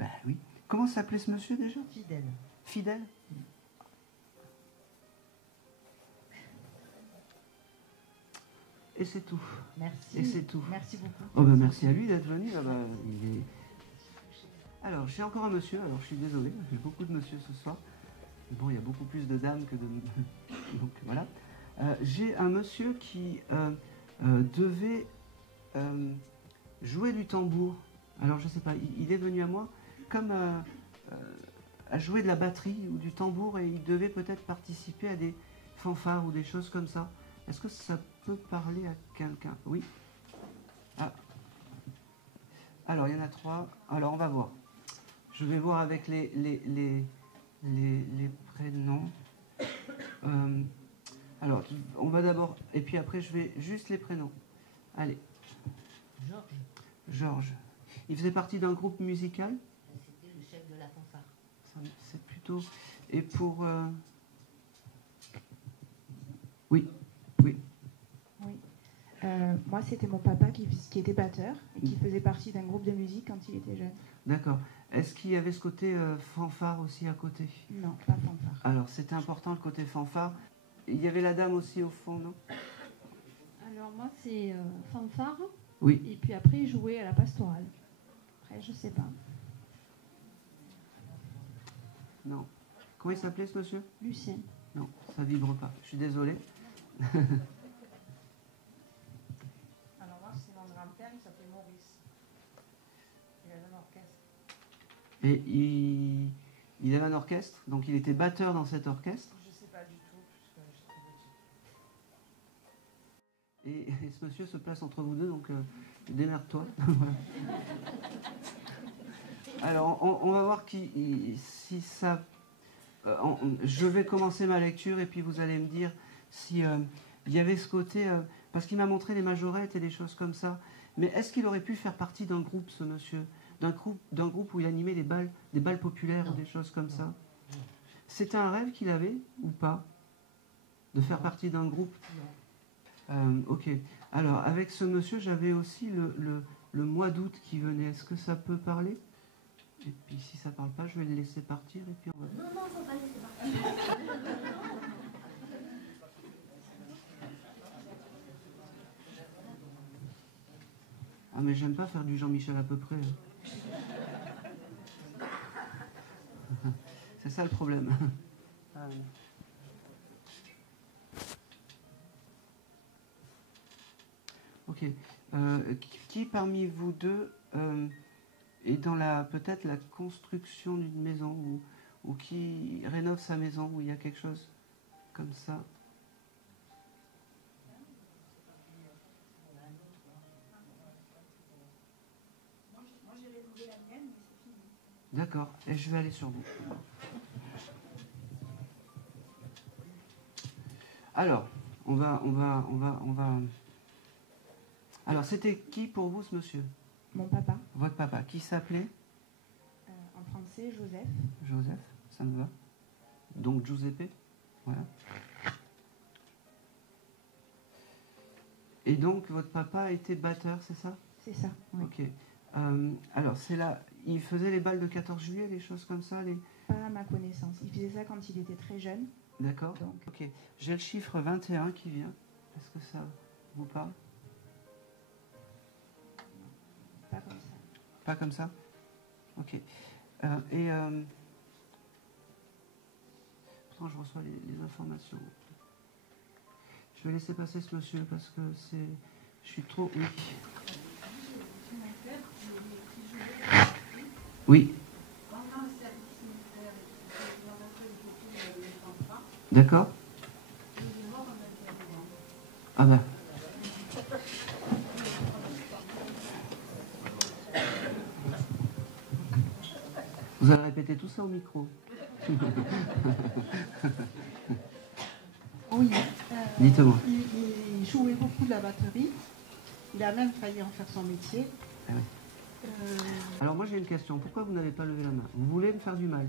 Comment s'appelait ce monsieur déjà? Fidèle. Fidèle? Et c'est tout. Merci. Et c'est tout. Merci beaucoup. Oh ben merci à lui d'être venu. Alors, j'ai encore un monsieur, alors je suis désolé, j'ai beaucoup de monsieur ce soir. Bon, il y a beaucoup plus de dames que de... Donc voilà. J'ai un monsieur qui devait jouer du tambour. Alors je sais pas, il est venu à moi comme à jouer de la batterie ou du tambour et il devait peut-être participer à des fanfares ou des choses comme ça. Est-ce que ça peut parler à quelqu'un? Oui. Ah. Alors, il y en a 3. Alors, on va voir. Je vais voir avec les prénoms. Alors, on va d'abord... Et puis après, je vais juste les prénoms. Allez. Georges. Il faisait partie d'un groupe musical? C'était le chef de la fanfare. C'est plutôt... Et pour... Oui. Moi, c'était mon papa qui était batteur et qui faisait partie d'un groupe de musique quand il était jeune. D'accord. Est-ce qu'il y avait ce côté fanfare aussi à côté? Non, pas fanfare. Alors, c'était important le côté fanfare. Il y avait la dame aussi au fond, non? Alors moi, c'est fanfare. Oui. Et puis après, il jouait à la pastorale. Après, je sais pas. Non. Comment il s'appelait ce monsieur? Lucien. Non, ça vibre pas. Je suis désolé. Alors moi, c'est mon grand-père, il s'appelait Maurice. Il avait un orchestre. Et il avait un orchestre, donc il était batteur dans cet orchestre. Je sais pas du tout, puisque j'étais petite. Et ce monsieur se place entre vous deux, donc démerde-toi. Alors, on va voir si ça... je vais commencer ma lecture et puis vous allez me dire si il y avait ce côté... parce qu'il m'a montré les majorettes et des choses comme ça. Mais est-ce qu'il aurait pu faire partie d'un groupe, ce monsieur? D'un groupe où il animait des balles populaires ou des choses comme ça? C'était un rêve qu'il avait ou pas? De faire partie d'un groupe? Ok. Alors, avec ce monsieur, j'avais aussi le mois d'août qui venait. Est-ce que ça peut parler? Et puis, si ça parle pas, je vais le laisser partir. Et puis on va... Non, non, faut pas le laisser partir. Ah, mais j'aime pas faire du Jean-Michel à peu près. C'est ça le problème. Ok. Qui parmi vous deux est dans peut-être la construction d'une maison ou qui rénove sa maison, où il y a quelque chose comme ça? Moi, j'ai rénové la mienne, mais c'est fini. D'accord. Et je vais aller sur vous. Alors, on va. Alors, c'était qui pour vous, ce monsieur? Mon papa, Votre papa. Qui s'appelait? en français, Joseph. Joseph, ça me va. Donc Giuseppe, voilà. Et donc, votre papa était batteur, c'est ça? C'est ça, oui. Ok. Alors, c'est là, il faisait les balles de 14 juillet, les choses comme ça, Pas à ma connaissance. Il faisait ça quand il était très jeune. D'accord. Donc, Ok. J'ai le chiffre 21 qui vient. Est-ce que ça vous parle? pas comme ça. Pas comme ça? Ok. Pourtant, je reçois les informations. Je vais laisser passer ce monsieur parce que c'est... Je suis trop... Oui. Oui. D'accord. Ah ben. Vous allez répéter tout ça au micro. Oui. Dites-moi. Il jouait beaucoup de la batterie. Il a même failli en faire son métier. Ah oui. Alors moi j'ai une question. Pourquoi vous n'avez pas levé la main? Vous voulez me faire du mal?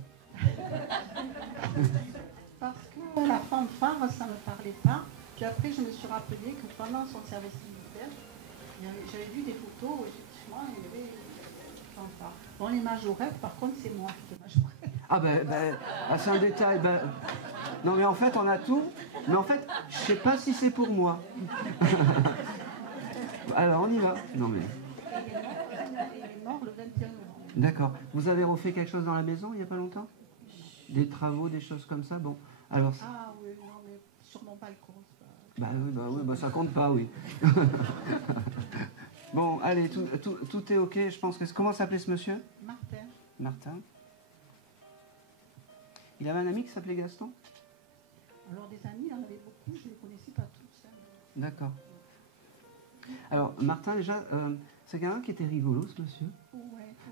Parce que la fanfare, ça ne me parlait pas. Puis après, je me suis rappelé que pendant son service militaire, j'avais vu des photos où effectivement il y avait une fanfare. Bon, les majorettes, par contre, c'est moi qui fais majorette. Ah ben, c'est un détail. Non mais en fait on a tout. Mais en fait, je sais pas si c'est pour moi. Alors on y va. Non mais. Il est mort le 21 novembre. D'accord. Vous avez refait quelque chose dans la maison il n'y a pas longtemps? Des travaux, des choses comme ça? Bon. Alors. Ah oui, non, mais sur mon balcon. Bah ça compte pas, oui. Bon, allez, tout est ok. Je pense que. Comment s'appelait ce monsieur? Martin. Martin. Il avait un ami qui s'appelait Gaston? Alors des amis, il y en avait beaucoup, je ne les connaissais pas tous. Hein. D'accord. Alors, Martin, déjà, c'est quelqu'un qui était rigolo, ce monsieur.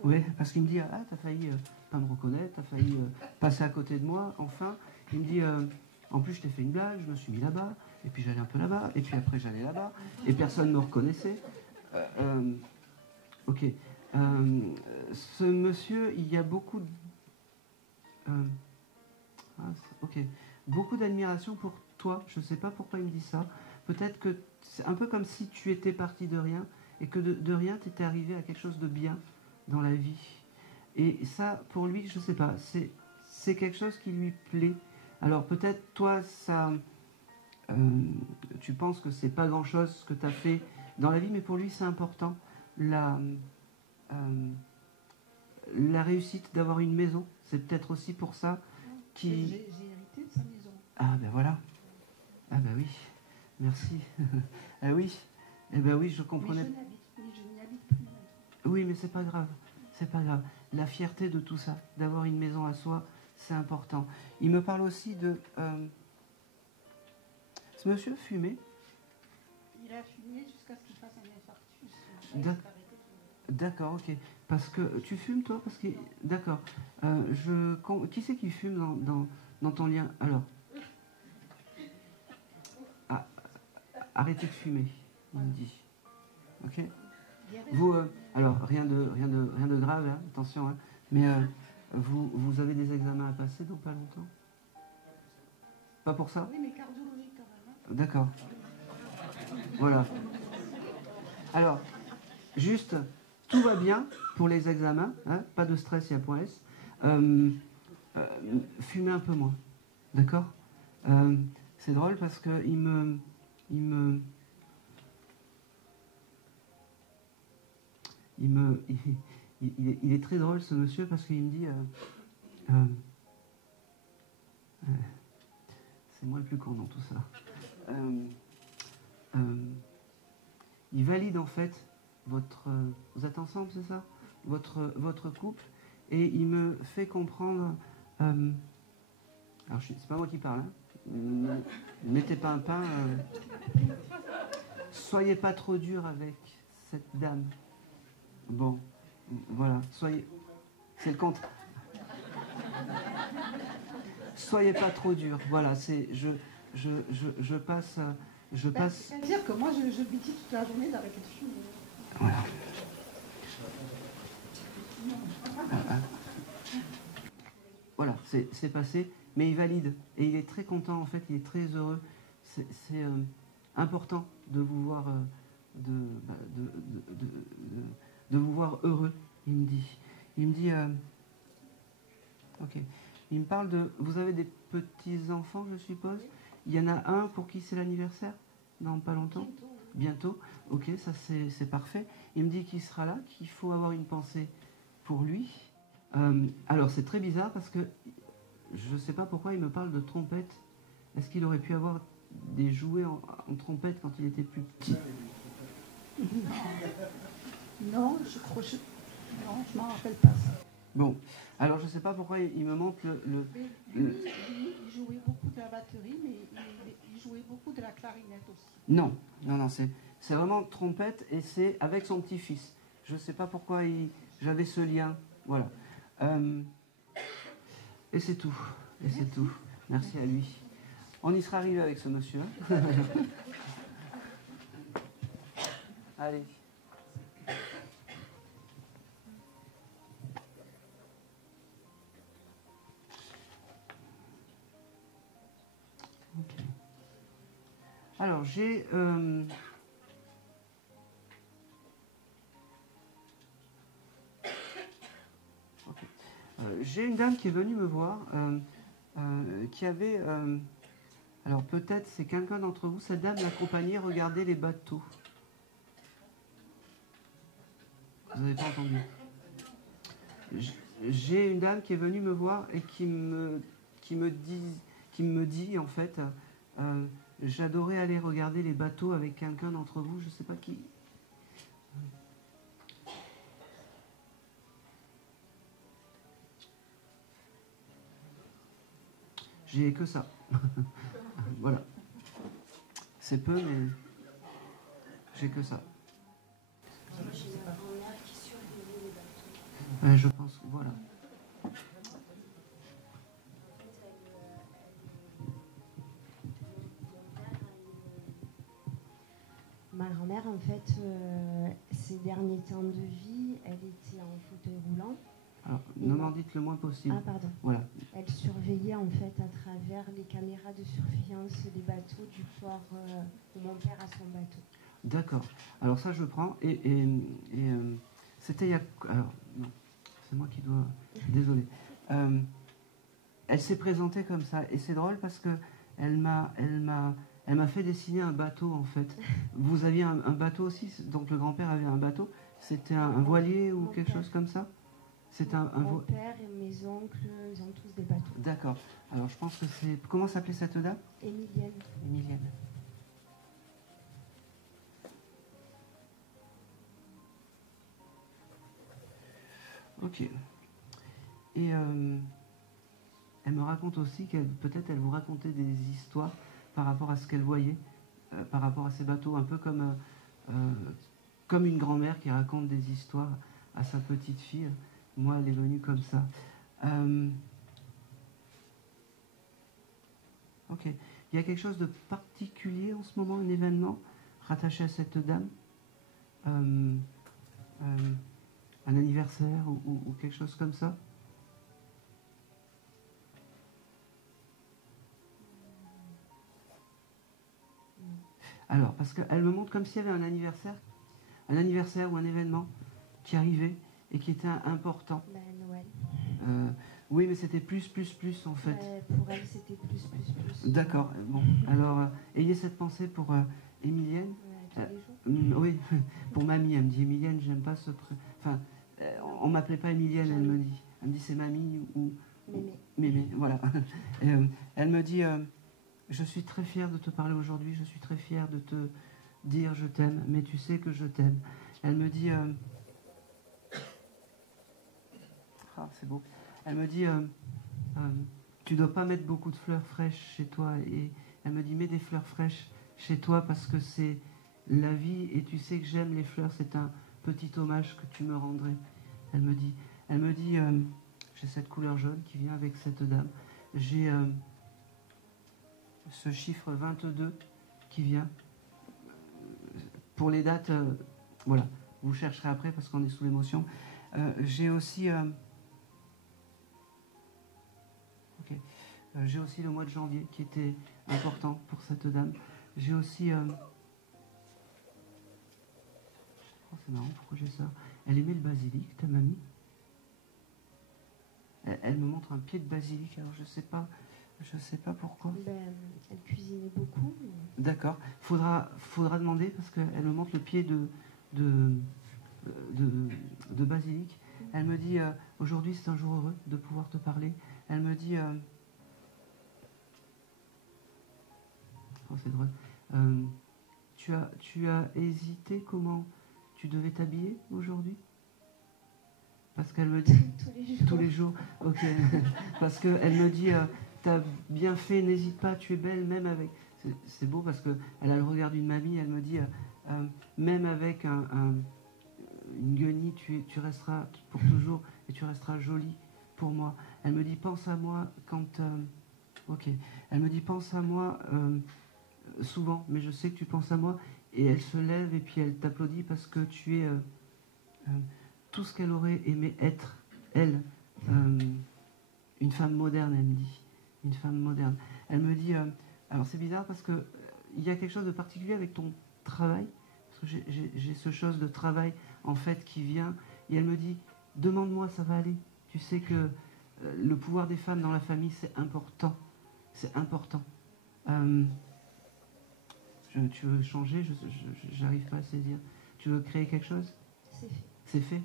Oui, parce qu'il me dit, ah, t'as failli pas me reconnaître, t'as failli passer à côté de moi, enfin. Il me dit, en plus, je t'ai fait une blague, je me suis mis là-bas, et puis j'allais un peu là-bas, et puis après j'allais là-bas, et personne ne me reconnaissait. Ok. Ce monsieur, il y a beaucoup beaucoup d'admiration pour toi. Je ne sais pas pourquoi il me dit ça. Peut-être que c'est un peu comme si tu étais parti de rien et que de rien tu étais arrivé à quelque chose de bien dans la vie. Et ça, pour lui, je ne sais pas, c'est quelque chose qui lui plaît. Alors peut-être toi, ça, tu penses que c'est pas grand-chose ce que tu as fait dans la vie, mais pour lui c'est important. La réussite d'avoir une maison, c'est peut-être aussi pour ça qui... J'ai hérité de sa maison. Ah ben voilà. Ah ben oui. Merci. Ah oui. Eh ben oui, je comprenais. Mais je n'y habite plus. Oui, mais c'est pas grave. C'est pas grave. La fierté de tout ça, d'avoir une maison à soi, c'est important. Il me parle aussi de... Ce monsieur fumait. Il a fumé jusqu'à ce qu'il fasse un infarctus. D'accord, ok. Parce que tu fumes, toi? Parce que d'accord. Qui c'est qui fume dans ton lien? Alors, ah, arrêtez de fumer, il me dit. Ok. Vous, alors rien de grave, hein, attention. Hein, mais vous avez des examens à passer dans pas longtemps? Pas pour ça? Oui, mais cardiologique quand même. Hein. D'accord. Voilà. Alors, juste, tout va bien pour les examens, hein, pas de stress, il y a point S. Fumez un peu moins, d'accord? C'est drôle parce que il est très drôle ce monsieur parce qu'il me dit c'est moi le plus con dans tout ça. Il valide en fait vous êtes ensemble, c'est ça? Votre couple, et il me fait comprendre. Alors c'est pas moi qui parle, hein. Ne mettez pas un pain. Soyez pas trop dur avec cette dame. Bon, voilà, soyez. C'est le contre. Soyez pas trop dur. Voilà, c'est. Je passe. C'est-à-dire que moi, je bêtis toute la journée d'arrêter de fumer. Voilà. Voilà, c'est passé, mais il valide. Et il est très content, en fait, il est très heureux. C'est important de vous voir, de vous voir heureux, il me dit. Il me dit, ok. Il me parle de, vous avez des petits-enfants, je suppose? Il y en a un pour qui c'est l'anniversaire? Dans pas longtemps? Bientôt. Ok, ça c'est parfait. Il me dit qu'il sera là, qu'il faut avoir une pensée pour lui. Alors c'est très bizarre parce que je ne sais pas pourquoi il me parle de trompette. Est-ce qu'il aurait pu avoir des jouets en trompette quand il était plus petit? Non, non, je m'en rappelle pas ça. Bon, alors je ne sais pas pourquoi il me montre Il jouait beaucoup de la batterie, mais il jouait beaucoup de la clarinette aussi. Non, c'est vraiment trompette et c'est avec son petit-fils. Je ne sais pas pourquoi j'avais ce lien. Voilà. Et c'est tout. Et c'est tout. Merci à lui. On y sera arrivé avec ce monsieur. Hein. Allez. Ok. Alors, j'ai... j'ai une dame qui est venue me voir, qui avait... alors peut-être c'est quelqu'un d'entre vous, cette dame l'accompagnait regarder les bateaux. Vous n'avez pas entendu? J'ai une dame qui est venue me voir et qui me dit en fait, j'adorais aller regarder les bateaux avec quelqu'un d'entre vous, je ne sais pas qui. J'ai que ça. Voilà. C'est peu, mais j'ai que ça. Ouais, je pense, voilà. Ma grand-mère, en fait, ces derniers temps de vie, elle était en fauteuil roulant. Alors, ne m'en dites le moins possible. Ah, pardon. Voilà. Elle surveillait, en fait, à travers les caméras de surveillance des bateaux du port où mon père a son bateau. D'accord. Alors ça, je prends. Et c'était il y a... Alors, non, c'est moi qui dois... Désolé. Elle s'est présentée comme ça. Et c'est drôle parce que elle m'a fait dessiner un bateau, en fait. Vous aviez un bateau aussi? Donc le grand-père avait un bateau. C'était un voilier ou quelque chose comme ça? C'est Mon père et mes oncles, ils ont tous des bateaux. D'accord. Alors je pense que c'est... Comment s'appelait cette dame? Émilienne. Émilienne. Ok. Et elle me raconte aussi qu'elle peut-être elle vous racontait des histoires par rapport à ce qu'elle voyait, par rapport à ces bateaux, un peu comme comme une grand-mère qui raconte des histoires à sa petite fille. Moi, elle est venue comme ça. Ok. Il y a quelque chose de particulier en ce moment, un événement rattaché à cette dame, un anniversaire ou quelque chose comme ça? Alors, parce qu'elle me montre comme s'il y avait un anniversaire ou un événement qui arrivait et qui était important. Noël. Oui, mais c'était plus en fait. Pour elle, c'était plus. D'accord. Bon, alors, ayez cette pensée pour Émilienne. Tous les jours. Oui, pour mamie. Elle me dit, Émilienne, j'aime pas ce truc. Enfin, on m'appelait pas Émilienne, elle me dit. Elle me dit, c'est mamie ou... Mémé, voilà. Elle me dit... je suis très fière de te parler aujourd'hui, je suis très fière de te dire je t'aime, mais tu sais que je t'aime. Elle me dit... Ah, c'est beau. Elle me dit, tu dois pas mettre beaucoup de fleurs fraîches chez toi. Et elle me dit, mets des fleurs fraîches chez toi parce que c'est la vie et tu sais que j'aime les fleurs, c'est un petit hommage que tu me rendrais. Elle me dit, j'ai cette couleur jaune qui vient avec cette dame. J'ai... ce chiffre 22 qui vient. Pour les dates, voilà, vous chercherez après parce qu'on est sous l'émotion. J'ai aussi... j'ai aussi le mois de janvier qui était important pour cette dame. J'ai aussi... Oh, c'est marrant, pourquoi j'ai ça? Elle aimait le basilic, ta mamie. Elle me montre un pied de basilic, alors je sais pas pourquoi. Elle cuisinait beaucoup. D'accord. Faudra demander parce qu'elle me montre le pied de basilic. Elle me dit aujourd'hui c'est un jour heureux de pouvoir te parler. Elle me dit oh, c'est drôle. Tu as hésité comment tu devais t'habiller aujourd'hui? Parce qu'elle me dit tous les jours. Ok. Parce qu'elle me dit t'as bien fait, n'hésite pas, tu es belle, même avec... C'est beau parce qu'elle a le regard d'une mamie, elle me dit, même avec une guenille, tu resteras pour toujours et tu resteras jolie pour moi. Elle me dit, pense à moi quand... ok. Elle me dit, pense à moi souvent, mais je sais que tu penses à moi. Et elle se lève et puis elle t'applaudit parce que tu es tout ce qu'elle aurait aimé être, elle, une femme moderne, elle me dit. Une femme moderne. Elle me dit, alors c'est bizarre parce que il y a quelque chose de particulier avec ton travail, parce que j'ai ce chose de travail en fait qui vient, et elle me dit, demande-moi, ça va aller. Tu sais que le pouvoir des femmes dans la famille, c'est important. C'est important. Tu veux changer? J'arrive pas à saisir. Tu veux créer quelque chose? C'est fait. C'est fait?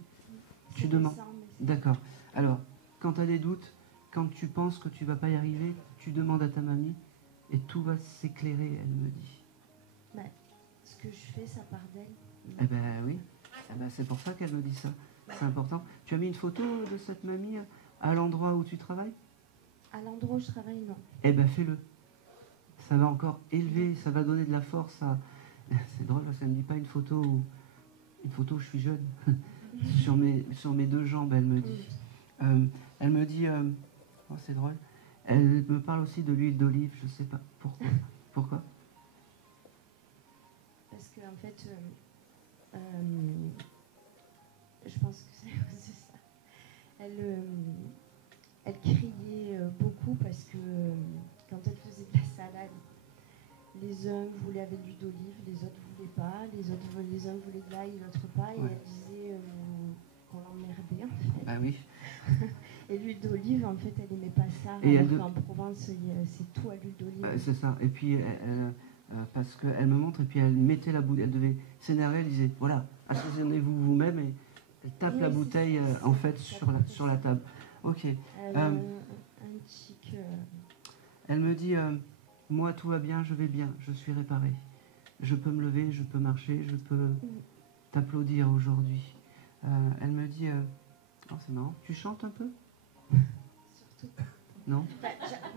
Tu demandes. D'accord. Alors, quand tu as des doutes, quand tu penses que tu vas pas y arriver, tu demandes à ta mamie et tout va s'éclairer, elle me dit. Ce que je fais, ça part d'elle. Eh ben oui, c'est pour ça qu'elle me dit ça. C'est important. Tu as mis une photo de cette mamie à l'endroit où tu travailles? À l'endroit où je travaille, non. Eh ben fais-le. Ça va encore élever, ça va donner de la force à... C'est drôle parce qu'elle ne me dit pas une photo où je suis jeune. sur mes deux jambes, elle me dit. Elle me dit... oh, c'est drôle. Elle me parle aussi de l'huile d'olive, je sais pas pourquoi. Pourquoi? Parce qu'en fait, je pense que c'est ça. Elle criait beaucoup parce que quand elle faisait de la salade, les uns voulaient avec l'huile d'olive, les autres voulaient pas, les uns voulaient de l'ail, les autres pas, et elle disait qu'on l'emmerdait en fait. Ah oui. Et l'huile d'olive, en fait, elle n'aimait pas ça. Et en Provence, c'est tout à l'huile d'olive. C'est ça. Et puis, parce qu'elle me montre, et puis elle mettait la bouteille, elle devait s'énerver, elle disait, voilà, assaisonnez-vous vous-même, et elle tape la bouteille, en fait, sur la table. Ok. Un tic... Elle me dit, moi, tout va bien, je vais bien, je suis réparée. Je peux me lever, je peux marcher, je peux t'applaudir aujourd'hui. Elle me dit, oh, c'est marrant, tu chantes un peu? Surtout. Non?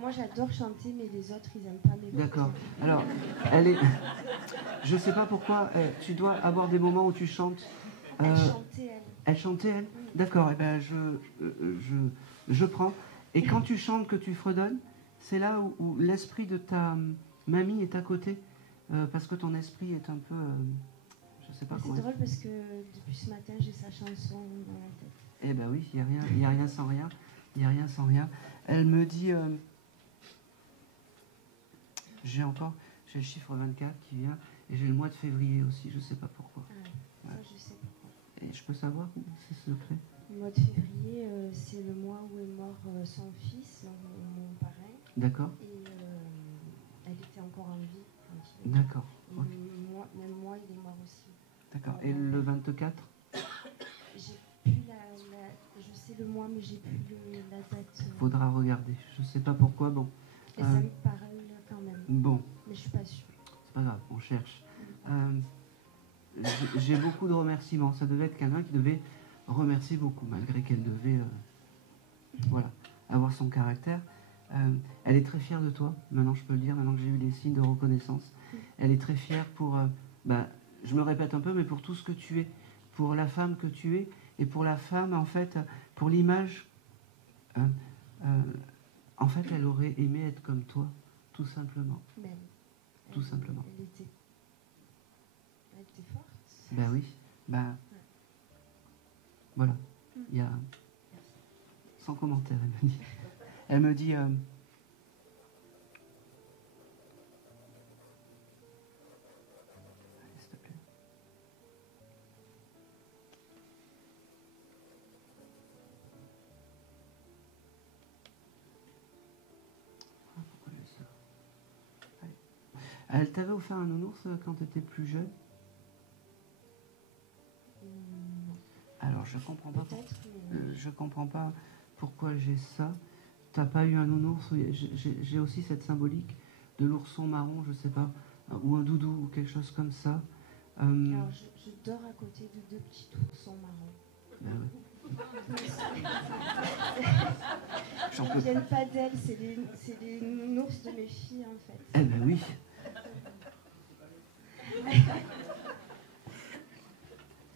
Moi, j'adore chanter, mais les autres, ils n'aiment pas mes voix. D'accord. Alors, elle est... Je sais pas pourquoi, tu dois avoir des moments où tu chantes... Elle chantait, elle. Elle chantait, elle? D'accord, eh ben je prends. Et quand tu chantes, que tu fredonnes, c'est là où l'esprit de ta mamie est à côté, parce que ton esprit est un peu... je sais pas comment... C'est drôle parce que depuis ce matin, j'ai sa chanson dans la tête. Eh ben oui, il n'y a rien sans rien. Il n'y a rien sans rien. Elle me dit... j'ai le chiffre 24 qui vient, et j'ai le mois de février aussi, je sais pas pourquoi. Ah, ouais. Ça, je sais pourquoi. Et je peux savoir, c'est secret? Le mois de février, c'est le mois où est mort son fils, donc mon parrain. D'accord. Et elle était encore en vie quand il est D'accord. mort. Okay. Même moi, il est mort aussi. D'accord. Et le 24? J'ai plus je sais le mois, mais j'ai plus la date. Faudra regarder. Je sais pas pourquoi. Bon. Et ça me parle quand même. Bon. Mais je suis pas sûre. C'est pas grave, on cherche. J'ai beaucoup de remerciements. Ça devait être quelqu'un qui devait remercier beaucoup, malgré qu'elle devait voilà, avoir son caractère. Elle est très fière de toi, maintenant je peux le dire, maintenant que j'ai eu les signes de reconnaissance. Elle est très fière pour, je me répète un peu, mais pour tout ce que tu es, pour la femme que tu es, et pour la femme, en fait, pour l'image. En fait, elle aurait aimé être comme toi, tout simplement. Même. Tout simplement. Elle était forte. Ben oui, ben... Voilà, il y a... Sans commentaire, elle me dit. Elle me dit... Allez, s'il te plaît. Ah, pourquoi j'ai ça? Allez. Elle t'avait offert un nounours quand tu étais plus jeune? Alors, je comprends pas. Je comprends pas pourquoi j'ai ça. T'as pas eu un nounours? J'ai aussi cette symbolique de l'ourson marron, je sais pas, ou un doudou ou quelque chose comme ça. Alors, je dors à côté de deux petits oursons marrons. Ben ouais. Ils ne viennent pas d'elles, c'est les nounours de mes filles en fait. Eh ben oui.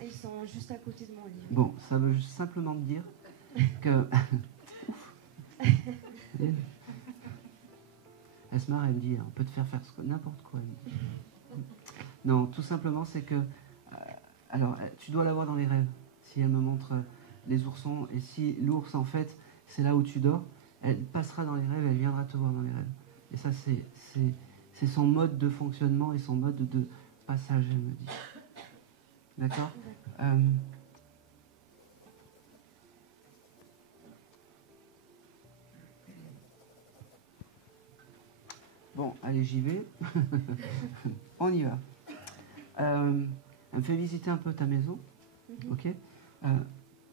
Ils sont juste à côté de mon lit. Bon, ça veut simplement dire que... Elle se marre, elle me dit, on peut te faire n'importe quoi. Non, tout simplement, c'est que... alors, tu dois la voir dans les rêves. Si elle me montre les oursons, et si l'ours, en fait, c'est là où tu dors, elle passera dans les rêves, elle viendra te voir dans les rêves. Et ça, c'est son mode de fonctionnement et son mode de passage, elle me dit. D'accord? Bon, allez, j'y vais. On y va. Elle me fait visiter un peu ta maison. Ok?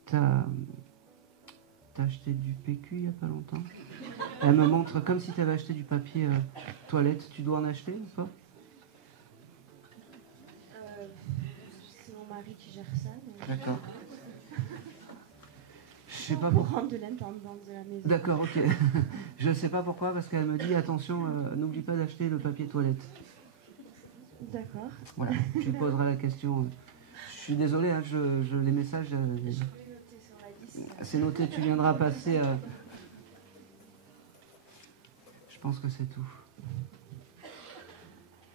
T'as acheté du PQ il n'y a pas longtemps. Elle me montre comme si tu avais acheté du papier toilette. Tu dois en acheter ou pas? C'est mon mari qui gère ça. D'accord. Je sais pas pour rendre de l'intendance de la maison. D'accord, ok. Je ne sais pas pourquoi, parce qu'elle me dit attention, n'oublie pas d'acheter le papier toilette. D'accord. Voilà, tu poseras la question. Je suis désolé, hein, les messages. Je peux noter sur la liste. C'est noté, tu viendras passer. Je pense que c'est tout.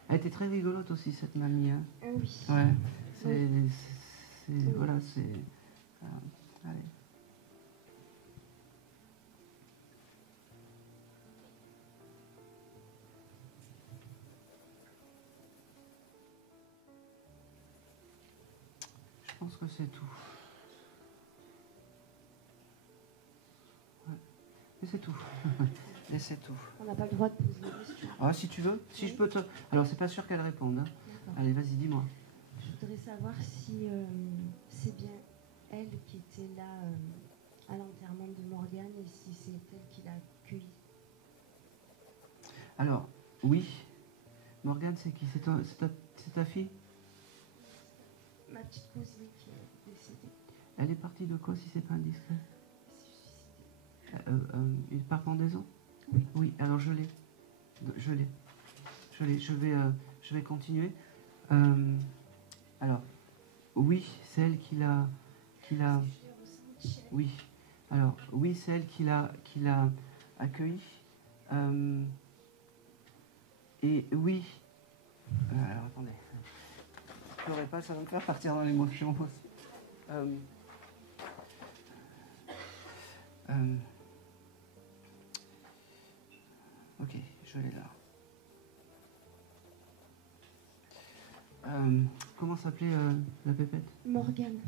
Elle était très rigolote aussi, cette mamie. Hein. Oui. Ouais. Oui. Voilà, c'est. Allez. Je pense que c'est tout. Ouais. Et c'est tout. Et c'est tout. On n'a pas le droit de poser des questions. Ah, si tu veux, si je peux te... Alors, c'est pas sûr qu'elle réponde. Hein. Allez, vas-y, dis-moi. Je voudrais savoir si c'est bien elle qui était là à l'enterrement de Morgane et si c'est elle qui l'a accueillie. Alors, oui. Morgane, c'est qui? C'est ta fille? Ma petite cousine qui est décédée. Elle est partie de quoi, si c'est pas indiscret? Elle s'est suicidée. Par pendaison? Oui, alors je l'ai. Je l'ai. Je vais continuer. Alors, oui, c'est elle qui l'a. Oui. Alors, oui, c'est elle qui l'a accueilli. Et oui. Alors, attendez. Je ne pleurez pas, ça va me faire partir dans l'émotion aussi. Ok, je l'ai là. Comment s'appelait la pépette? Morgane.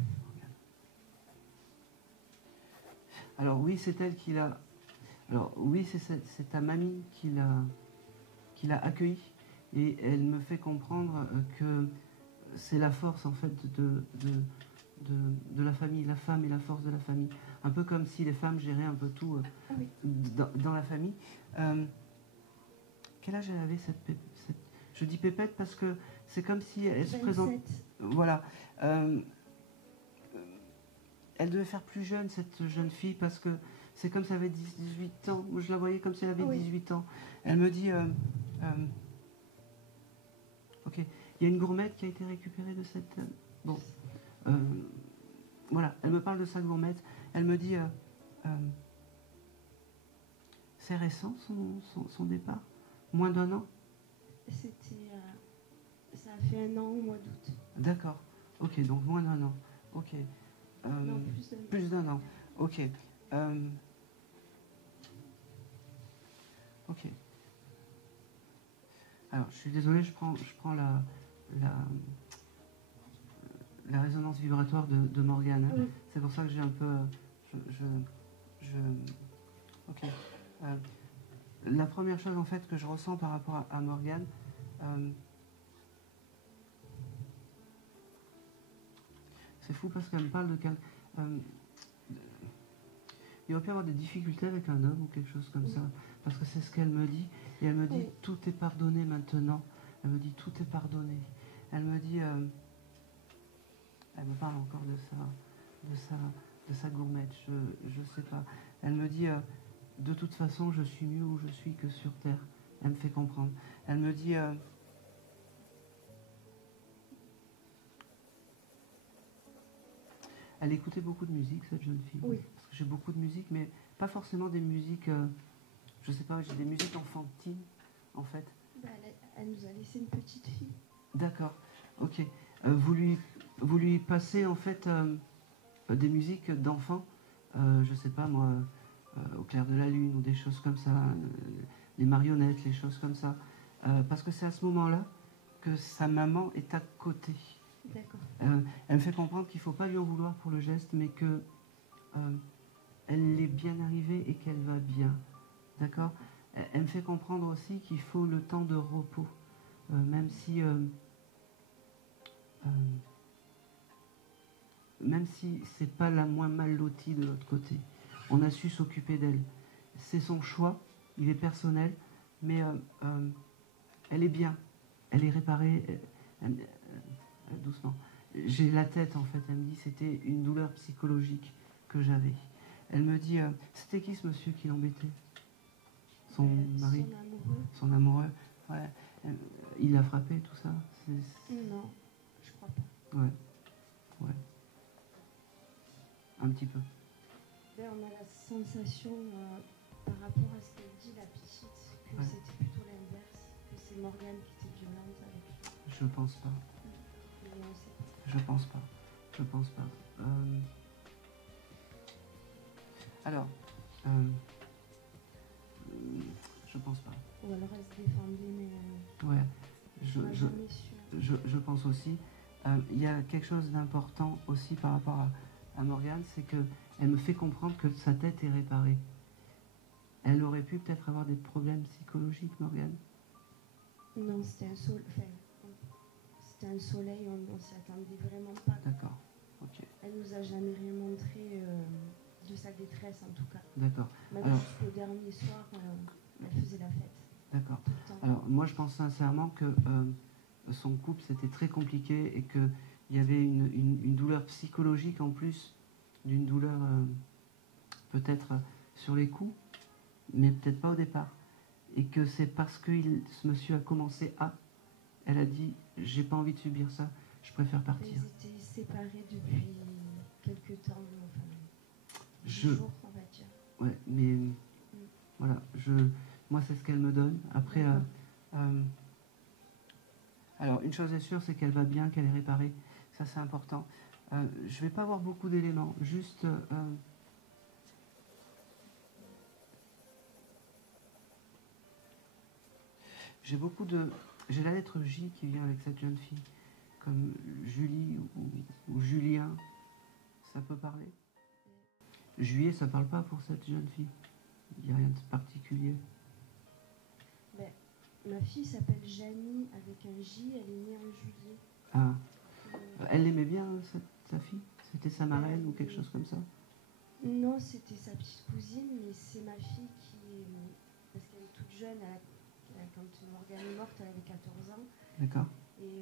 Alors oui, c'est elle qui l'a. Alors oui, c'est ta mamie qui l'a accueilli, et elle me fait comprendre que c'est la force en fait de la famille. La femme est la force de la famille. Un peu comme si les femmes géraient un peu tout dans la famille. Quel âge elle avait cette pépette? Je dis pépette parce que c'est comme si elle se présente. Voilà. Elle devait faire plus jeune, cette jeune fille, parce que c'est comme si elle avait 18 ans. Moi, je la voyais comme si elle avait 18 ans. Elle me dit... ok, il y a une gourmette qui a été récupérée de cette... bon. Voilà, elle me parle de sa gourmette. Elle me dit... c'est récent, son départ? Moins d'1 an? C'était... ça a fait 1 an au mois d'août. D'accord. Ok, donc moins d'1 an. Ok. Non, plus d'1 an. Ok. Ok. Alors, je suis désolé, je prends la résonance vibratoire de Morgane. Hein. Oui. C'est pour ça que j'ai un peu... Ok. La première chose, en fait, que je ressens par rapport à Morgane... c'est fou parce qu'elle me parle de il aurait pu y avoir des difficultés avec un homme ou quelque chose comme ça, parce que c'est ce qu'elle me dit, et elle me dit tout est pardonné maintenant. Elle me dit tout est pardonné. Elle me dit elle me parle encore de sa gourmette, je sais pas. Elle me dit de toute façon je suis mieux où je suis que sur terre. Elle me fait comprendre. Elle me dit elle écoutait beaucoup de musique, cette jeune fille. Oui. Parce que j'ai beaucoup de musique, mais pas forcément des musiques... je sais pas, j'ai des musiques enfantines, en fait. Bah, elle nous a laissé une petite fille. D'accord, ok. Vous lui passez, en fait, des musiques d'enfants, je sais pas, moi, au clair de la lune, ou des choses comme ça, les marionnettes, les choses comme ça. Parce que c'est à ce moment-là que sa maman est à côté. D'accord. Elle me fait comprendre qu'il ne faut pas lui en vouloir pour le geste, mais que elle est bien arrivée et qu'elle va bien. D'accord? Elle me fait comprendre aussi qu'il faut le temps de repos, même si c'est pas la moins mal lotie de l'autre côté. On a su s'occuper d'elle. C'est son choix, il est personnel, mais elle est bien, elle est réparée. Doucement. J'ai la tête, en fait. Elle me dit c'était une douleur psychologique que j'avais. Elle me dit c'était qui ce monsieur qui l'embêtait? Son mari? Son amoureux. Ouais. Il l'a frappé, tout ça? Non, je crois pas. Ouais. Un petit peu. Ben, on a la sensation, par rapport à ce qu'elle dit, la petite, que c'était plutôt l'inverse, que c'est Morgane qui était violente avec lui. Je pense pas. Je pense pas. Alors, je pense pas. Ou alors elle se défendait, mais ouais, je pense aussi. Il y a quelque chose d'important aussi par rapport à Morgane, c'est qu'elle me fait comprendre que sa tête est réparée. Elle aurait pu peut-être avoir des problèmes psychologiques, Morgane? Non, c'était un soleil, on s'y attendait vraiment pas. D'accord, ok. Elle nous a jamais rien montré de sa détresse, en tout cas. D'accord. Même jusqu'au dernier soir, elle faisait la fête. D'accord. Alors, moi, je pense sincèrement que son couple, c'était très compliqué et qu'il y avait une douleur psychologique en plus d'une douleur peut-être sur les coups, mais peut-être pas au départ. Et que c'est parce que ce monsieur a commencé à, elle a dit, j'ai pas envie de subir ça, je préfère partir. Ils étaient séparés depuis quelques temps, enfin, Je- 10 jours, on va dire. Ouais, mais voilà, moi c'est ce qu'elle me donne. Après, alors une chose est sûre, c'est qu'elle va bien, qu'elle est réparée. Ça c'est important. Je vais pas avoir beaucoup d'éléments, juste. J'ai la lettre J qui vient avec cette jeune fille, comme Julie ou Julien. Ça peut parler. Juillet, ça parle pas pour cette jeune fille. Il n'y a rien de particulier. Ben, ma fille s'appelle Janie avec un J, elle est née en juillet. Ah. Elle l'aimait bien, sa fille? C'était sa marraine ou quelque chose comme ça? Non, c'était sa petite cousine, mais c'est ma fille qui parce qu'elle est toute jeune, quand Morgane est morte, elle avait 14 ans. D'accord. Et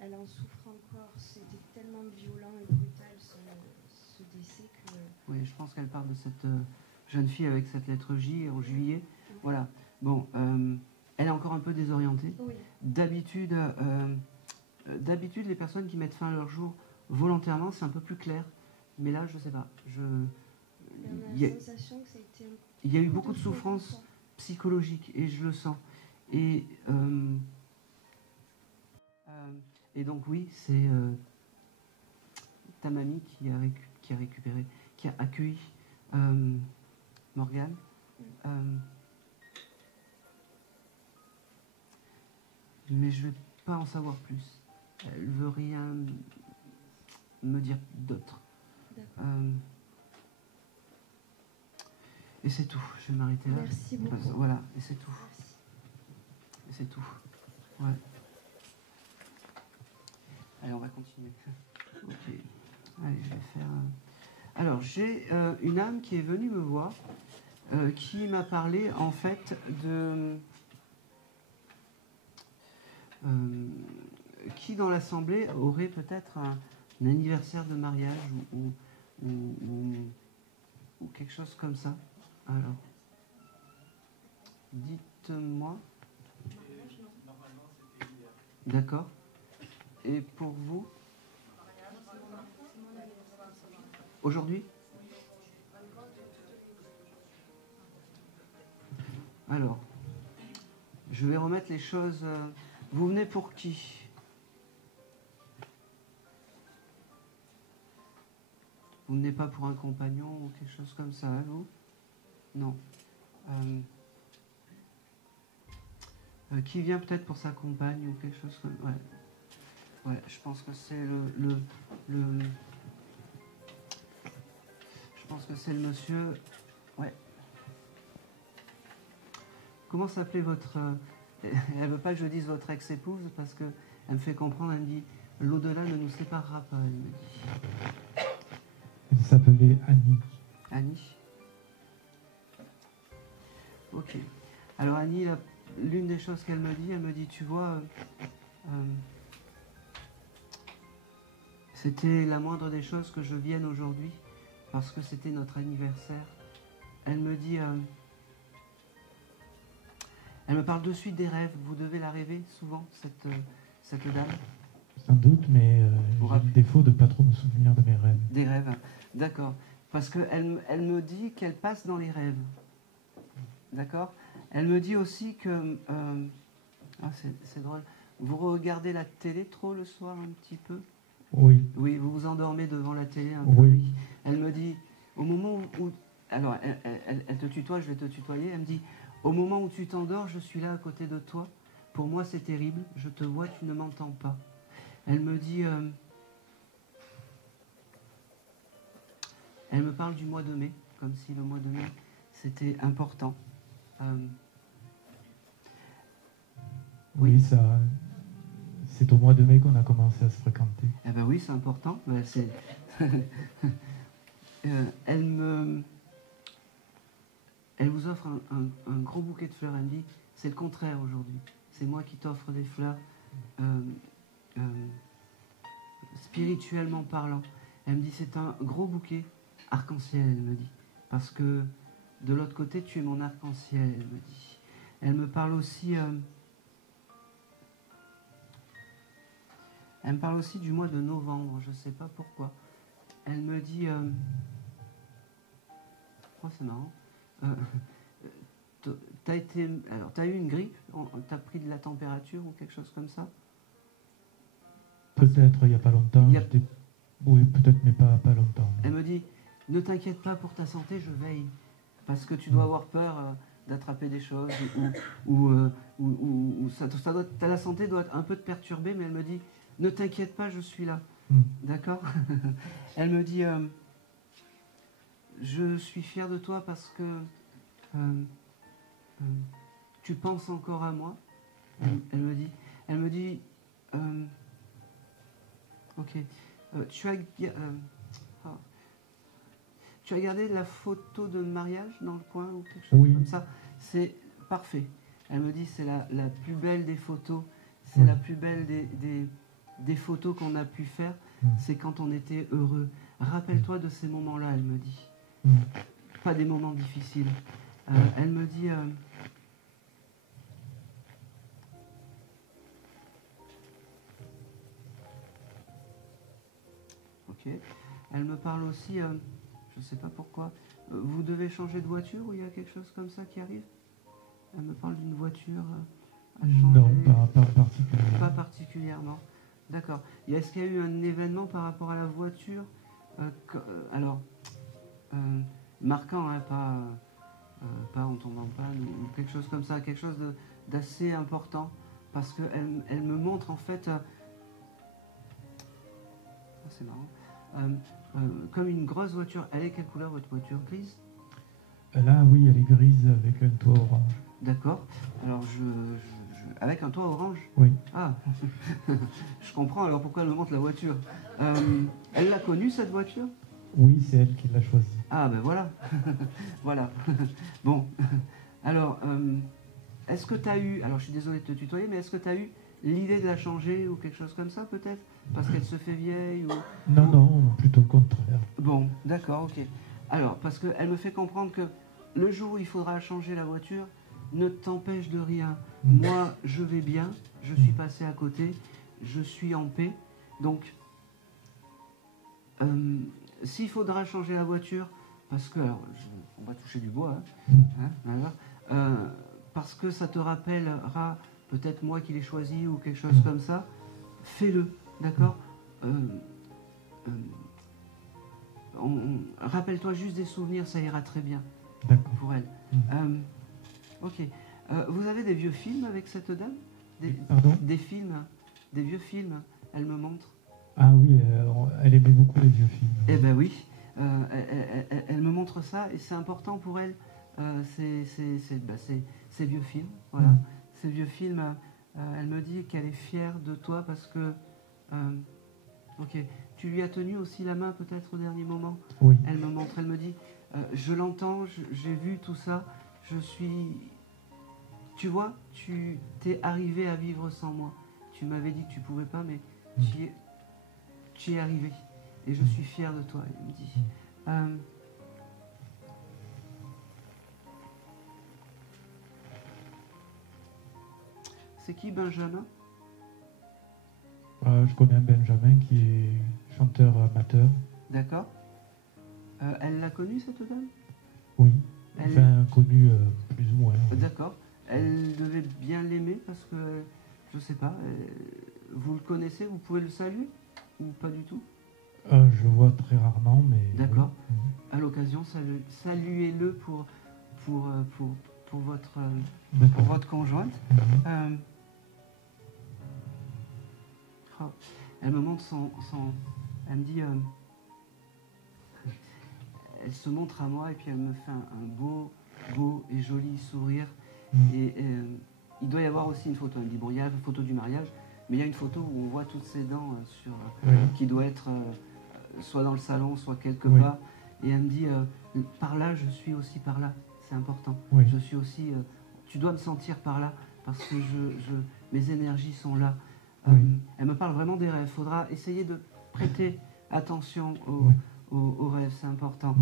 elle en souffre encore. C'était tellement violent et brutal ce décès que... Oui, je pense qu'elle parle de cette jeune fille avec cette lettre J en juillet. Voilà. Bon, elle est encore un peu désorientée. Oui. D'habitude, les personnes qui mettent fin à leur jour volontairement, c'est un peu plus clair. Mais là, je sais pas. On a la sensation que ça a été il y a eu beaucoup de souffrance psychologique et je le sens. Et donc oui, c'est ta mamie qui a récupéré, qui a accueilli Morgane. Mais je vais pas en savoir plus. Elle veut rien me dire d'autre. Et c'est tout. Je vais m'arrêter là. Merci beaucoup. Voilà, et c'est tout. Merci. Et c'est tout. Ouais. Allez, on va continuer. Ok. Allez, je vais faire. Alors, j'ai une âme qui est venue me voir, qui m'a parlé en fait de. Qui dans l'assemblée aurait peut-être un anniversaire de mariage ou quelque chose comme ça. Alors, dites-moi. D'accord. Et pour vous? Aujourd'hui? Alors, je vais remettre les choses. Vous venez pour qui? Vous venez pas pour un compagnon ou quelque chose comme ça, hein, vous? Non. Qui vient peut-être pour sa compagne ou quelque chose comme... Ouais. Ouais, je pense que c'est je pense que c'est le monsieur... Ouais. Comment s'appelait votre... Elle veut pas que je dise votre ex-épouse parce que elle me fait comprendre, elle me dit l'au-delà ne nous séparera pas, elle me dit. Elle s'appelait Annie. Annie. Ok. Alors Annie, l'une des choses qu'elle me dit, tu vois, c'était la moindre des choses que je vienne aujourd'hui parce que c'était notre anniversaire. Elle me dit, elle me parle de suite des rêves. Vous devez la rêver souvent, cette dame. Sans doute, mais j'ai le défaut de ne pas trop me souvenir de mes rêves. Des rêves, d'accord. Parce qu'elle me dit qu'elle passe dans les rêves. D'accord. Elle me dit aussi que... c'est drôle. Vous regardez la télé trop le soir un petit peu? Oui. Oui, vous vous endormez devant la télé un peu. Oui. Elle me dit, au moment où... Alors, elle te tutoie, je vais te tutoyer. Elle me dit, au moment où tu t'endors, je suis là à côté de toi. Pour moi, c'est terrible. Je te vois, tu ne m'entends pas. Elle me dit... Elle me parle du mois de mai, comme si le mois de mai, c'était important. Oui, ça... C'est au mois de mai qu'on a commencé à se fréquenter. Eh ben oui, c'est important. Ben, elle vous offre un gros bouquet de fleurs. Elle me dit, c'est le contraire aujourd'hui. C'est moi qui t'offre des fleurs, spirituellement parlant. Elle me dit, c'est un gros bouquet arc-en-ciel, elle me dit. Parce que de l'autre côté, tu es mon arc-en-ciel, elle me dit. Elle me parle aussi... elle me parle aussi du mois de novembre, je ne sais pas pourquoi. Elle me dit... oh, c'est marrant. T'as eu une grippe? T'as pris de la température ou quelque chose comme ça? Peut-être il n'y a pas longtemps. Oui, peut-être, mais pas longtemps. Elle me dit, ne t'inquiète pas pour ta santé, je veille. Parce que tu dois avoir peur d'attraper des choses ou la santé doit un peu te perturber, mais elle me dit, ne t'inquiète pas, je suis là. D'accord? Elle me dit, je suis fière de toi parce que tu penses encore à moi. Elle me dit, ok, tu as gardé la photo de mariage dans le coin ou quelque chose comme ça? C'est parfait. Elle me dit, c'est la plus belle des photos, c'est la plus belle des photos qu'on a pu faire, c'est quand on était heureux. Rappelle-toi de ces moments-là, elle me dit. Pas des moments difficiles. Elle me dit... ok. Elle me parle aussi, je ne sais pas pourquoi, vous devez changer de voiture ou il y a quelque chose comme ça qui arrive? Elle me parle d'une voiture à changer. Non, pas particulièrement. Pas particulièrement. D'accord. Est-ce qu'il y a eu un événement par rapport à la voiture marquant, hein, pas en tombant en panne ou quelque chose comme ça, quelque chose d'assez important, parce qu'elle me montre en fait, c'est marrant, comme une grosse voiture. Elle est quelle couleur votre voiture? Grise? Là, oui, elle est grise avec un toit orange. D'accord. Alors, avec un toit orange? Oui. Ah, je comprends alors pourquoi elle me montre la voiture. Elle l'a connue, cette voiture? Oui, c'est elle qui l'a choisie. Ah, ben voilà. Voilà. Bon. Alors, est-ce que tu as eu... Alors, je suis désolé de te tutoyer, mais est-ce que tu as eu l'idée de la changer ou quelque chose comme ça, peut-être? Parce qu'elle se fait vieille ou... Non, plutôt le contraire. Bon, d'accord, ok. Alors, parce qu'elle me fait comprendre que le jour où il faudra changer la voiture, ne t'empêche de rien. Moi, je vais bien, je suis passé à côté, je suis en paix. Donc, s'il faudra changer la voiture, parce que, alors, on va toucher du bois, parce que ça te rappellera peut-être moi qui l'ai choisi ou quelque chose comme ça, fais-le, d'accord? Rappelle-toi juste des souvenirs, ça ira très bien pour elle. Ok. Vous avez des vieux films avec cette dame? Des films, des vieux films, elle me montre. Ah oui, elle aimait beaucoup les vieux films. Eh ben oui, elle me montre ça et c'est important pour elle, ces vieux films. Voilà. Ces vieux films, elle me dit qu'elle est fière de toi parce que... ok, tu lui as tenu aussi la main peut-être au dernier moment? Oui. Elle me montre, elle me dit, je l'entends, j'ai vu tout ça, je suis... Tu vois, tu t'es arrivé à vivre sans moi. Tu m'avais dit que tu ne pouvais pas, mais tu y es arrivé. Et je suis fier de toi, elle me dit. C'est qui Benjamin? Je connais un Benjamin qui est chanteur amateur. D'accord. Elle l'a connue, cette dame? Oui. Enfin, connue plus ou moins. D'accord. Elle devait bien l'aimer parce que, je sais pas, vous le connaissez, vous pouvez le saluer ou pas du tout? Je le vois très rarement, mais... D'accord. Oui. À l'occasion, saluez-le pour votre conjointe. Elle me montre elle me dit... elle se montre à moi et puis elle me fait un beau et joli sourire. Et il doit y avoir aussi une photo. Elle me dit, bon, il y a une photo du mariage, mais il y a une photo où on voit toutes ses dents qui doit être soit dans le salon, soit quelque part. Et elle me dit, par là, je suis aussi par là. C'est important. Oui. Je suis aussi... tu dois me sentir par là, parce que mes énergies sont là. Elle me parle vraiment des rêves. Il faudra essayer de prêter attention aux rêves, c'est important.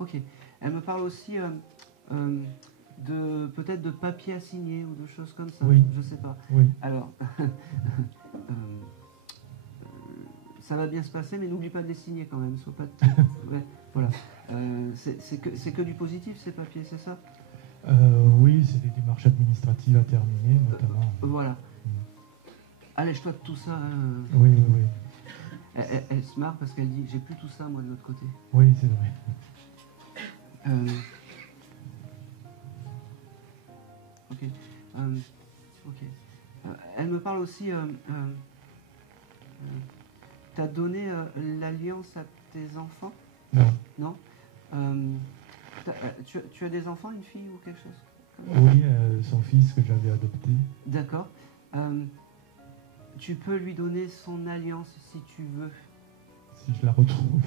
Ok. Elle me parle aussi de peut-être de papier à signer ou de choses comme ça. Oui. Je sais pas. Oui. Alors, ça va bien se passer, mais n'oublie pas de les signer quand même. Sois pas ouais, voilà. C'est que du positif ces papiers, c'est ça? Oui, c'est des démarches administratives à terminer, notamment. Voilà. Allège-toi de tout ça. Oui, oui, oui. Elle se marre parce qu'elle dit j'ai plus tout ça moi de l'autre côté. Oui, c'est vrai. Ok. Ok. Elle me parle aussi. T'as donné l'alliance à tes enfants? Non. Non. Tu as des enfants, une fille ou quelque chose? Oui, son fils que j'avais adopté. D'accord. Tu peux lui donner son alliance si tu veux. Si je la retrouve.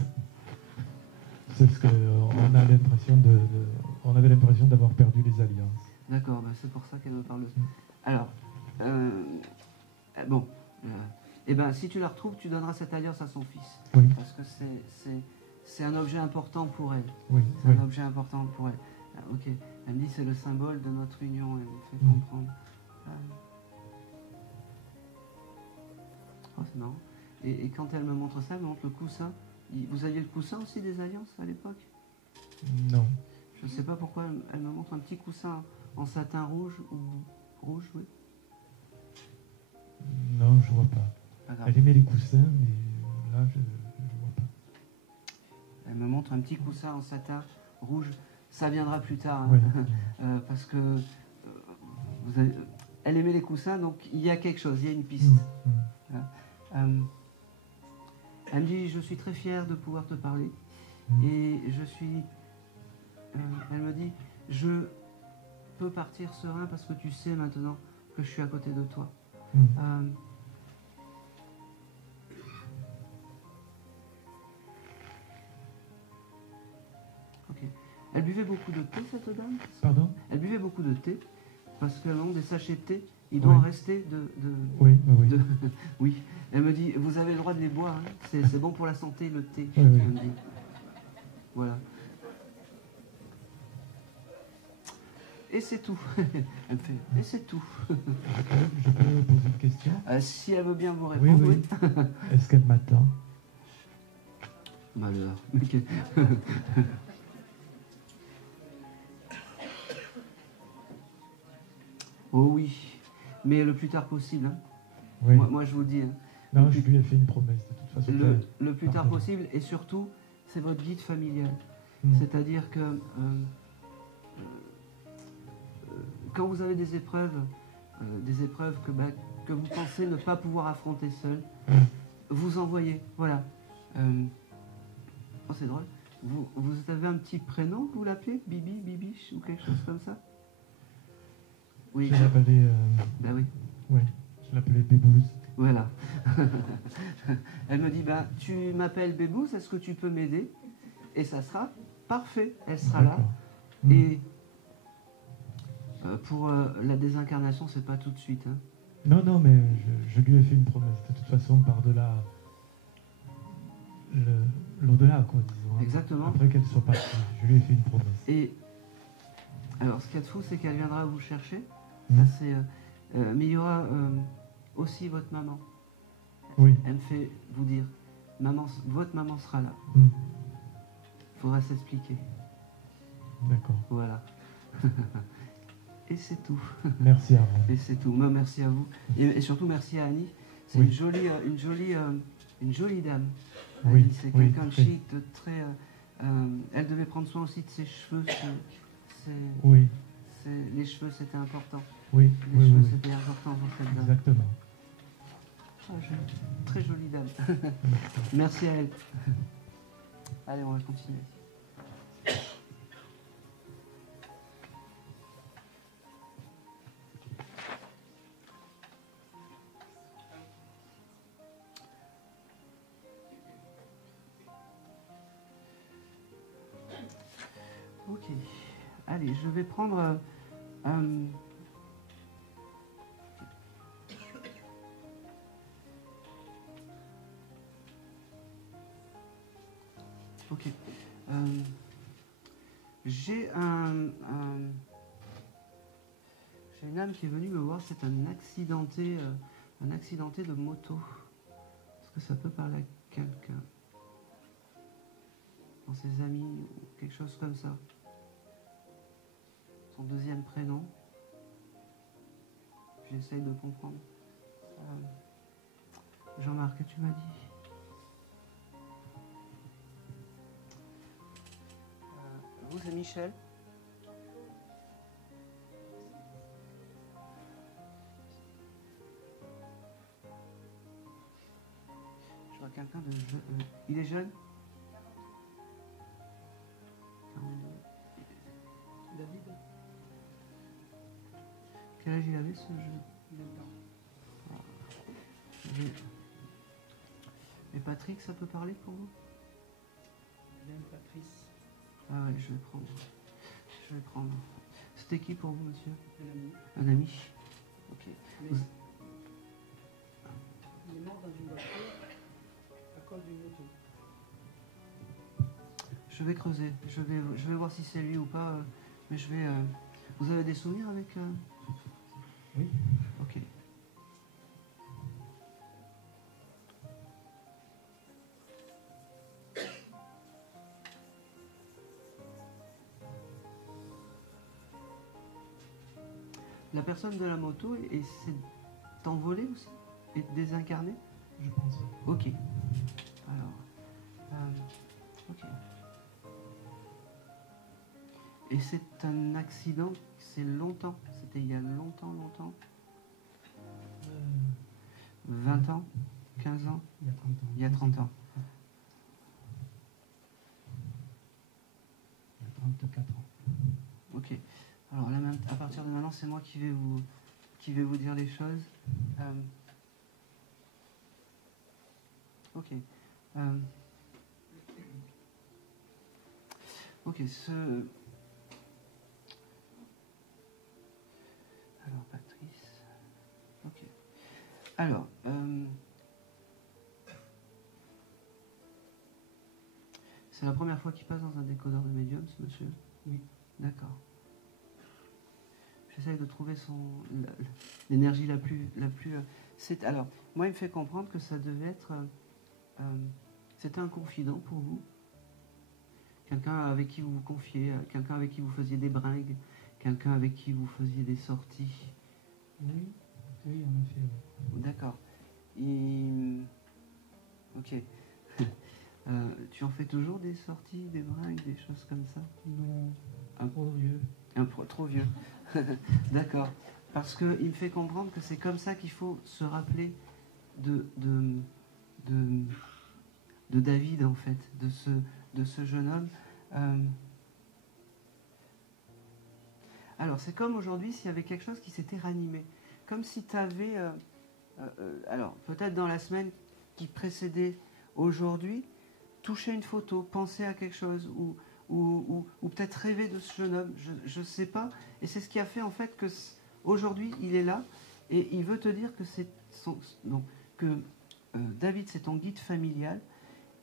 C'est ce qu'on a l'impression on avait l'impression d'avoir perdu les alliances. D'accord, bah c'est pour ça qu'elle me parle. Alors, bon, eh ben, si tu la retrouves, tu donneras cette alliance à son fils. Oui. Parce que c'est un objet important pour elle. Oui. C'est Oui. un objet important pour elle. Ah, ok. Elle me dit c'est le symbole de notre union. Elle me fait comprendre. Oh, c'est marrant. Et quand elle me montre ça, elle me montre le coussin. Vous aviez le coussin aussi des alliances à l'époque? Non. Je ne sais pas pourquoi elle me montre un petit coussin en satin rouge ou rouge, oui. Non, je vois pas. Pas grave. Elle aimait les coussins, mais là, je vois pas. Elle me montre un petit coussin en satin rouge. Ça viendra plus tard, hein. Oui. Parce que elle aimait les coussins, donc il y a quelque chose, il y a une piste. Voilà. Elle me dit, je suis très fière de pouvoir te parler. Et je suis... elle me dit, je peux partir serein parce que tu sais maintenant que je suis à côté de toi. Ok. Elle buvait beaucoup de thé, cette dame? Pardon? Elle buvait beaucoup de thé, parce que le long des sachets de thé, il doit en rester Oui, oui, oui. Oui. Elle me dit, vous avez le droit de les boire, hein. C'est bon pour la santé, le thé. Oui, oui. Elle me dit. Voilà. Et c'est tout. Elle me fait, et c'est tout. Je peux poser une question? Si elle veut bien vous Oui, répondre, oui. Est-ce qu'elle m'attend? Malheur. Ok. Oh oui, mais le plus tard possible. Hein. Oui. Moi, je vous le dis. Hein. Non, je lui ai fait une promesse de toute façon. Le plus tard possible, et surtout, c'est votre guide familial. C'est-à-dire que quand vous avez des épreuves que vous pensez ne pas pouvoir affronter seul, vous envoyez. Voilà. Oh, c'est drôle. Vous avez un petit prénom que vous l'appelez? Bibi, Bibiche ou quelque chose comme ça? Oui. Je l'appelais. Ben oui. Ouais, je l'appelais Bébouze. Voilà. Elle me dit, bah, tu m'appelles Bébouze, est-ce que tu peux m'aider? Et ça sera parfait. Elle sera là. Et pour la désincarnation, c'est pas tout de suite. Hein. Non, non, mais je lui ai fait une promesse. De toute façon, par-delà l'au-delà, quoi, disons. Hein. Exactement. Après qu'elle soit partie, je lui ai fait une promesse. Et alors, ce qu'il y a de fou, c'est qu'elle viendra vous chercher. Ça, mais il y aura aussi votre maman. Oui. Elle me fait vous dire, votre maman sera là. Il faudra s'expliquer. D'accord. Voilà. Et c'est tout. Merci à vous. Et c'est tout. Moi, merci à vous. Et surtout, merci à Annie. C'est une jolie dame. Oui. Annie, c'est quelqu'un de chic, de très... elle devait prendre soin aussi de ses cheveux. Oui. Les cheveux, c'était important. Oui. Les cheveux, c'était important pour cette dame. Exactement. Très jolie dame. Merci à elle. Allez, on va continuer. Ok. Allez, je vais prendre... Ok. J'ai j'ai une âme qui est venue me voir, c'est un accidenté de moto. Est-ce que ça peut parler à quelqu'un? Dans ses amis ou quelque chose comme ça. Son deuxième prénom. J'essaye de comprendre. Jean-Marc, que tu m'as dit? Vous, c'est Michel? Je vois quelqu'un de jeune. Il est jeune? 42. David? Quel âge il avait, ce jeune? 20 ans. Et Patrick, ça peut parler pour vous? Patrice. Ah ouais, je vais prendre. Je vais prendre. C'était qui pour vous, monsieur? Un ami. Un ami? Ok. Il est mort dans une voiture à cause d'une moto. Je vais creuser. Je vais voir si c'est lui ou pas. Mais je vais. Vous avez des souvenirs avec? Oui. Ok. La personne de la moto s'est envolée aussi? Et désincarnée? Je pense. Ok. Alors. Ok. Et c'est un accident, c'est longtemps. C'était il y a longtemps. 20 ans? 15 ans? Il y a 30 ans. Il y a 30 ans. Il y a 34 ans. Ok. Alors là, même, à partir de maintenant, c'est moi qui vais vous dire les choses. Ok. Ok, Alors, Patrice. Ok. Alors, c'est la première fois qu'il passe dans un décodeur de médium, ce monsieur? Oui. D'accord. J'essaye de trouver l'énergie la plus. Alors, moi, il me fait comprendre que ça devait être. C'était un confident pour vous. Quelqu'un avec qui vous vous confiez, quelqu'un avec qui vous faisiez des bringues, quelqu'un avec qui vous faisiez des sorties. Oui, oui, on a fait. D'accord. Ok. Tu en fais toujours des sorties, des bringues, des choses comme ça? Non, trop vieux. Trop vieux. D'accord. Parce qu'il me fait comprendre que c'est comme ça qu'il faut se rappeler de David, en fait, de ce jeune homme. Alors, c'est comme aujourd'hui s'il y avait quelque chose qui s'était ranimé. Comme si tu avais... alors, peut-être dans la semaine qui précédait aujourd'hui, touché une photo, pensé à quelque chose, ou peut-être rêvé de ce jeune homme, je ne sais pas. Et c'est ce qui a fait en fait que aujourd'hui il est là et il veut te dire que David c'est ton guide familial.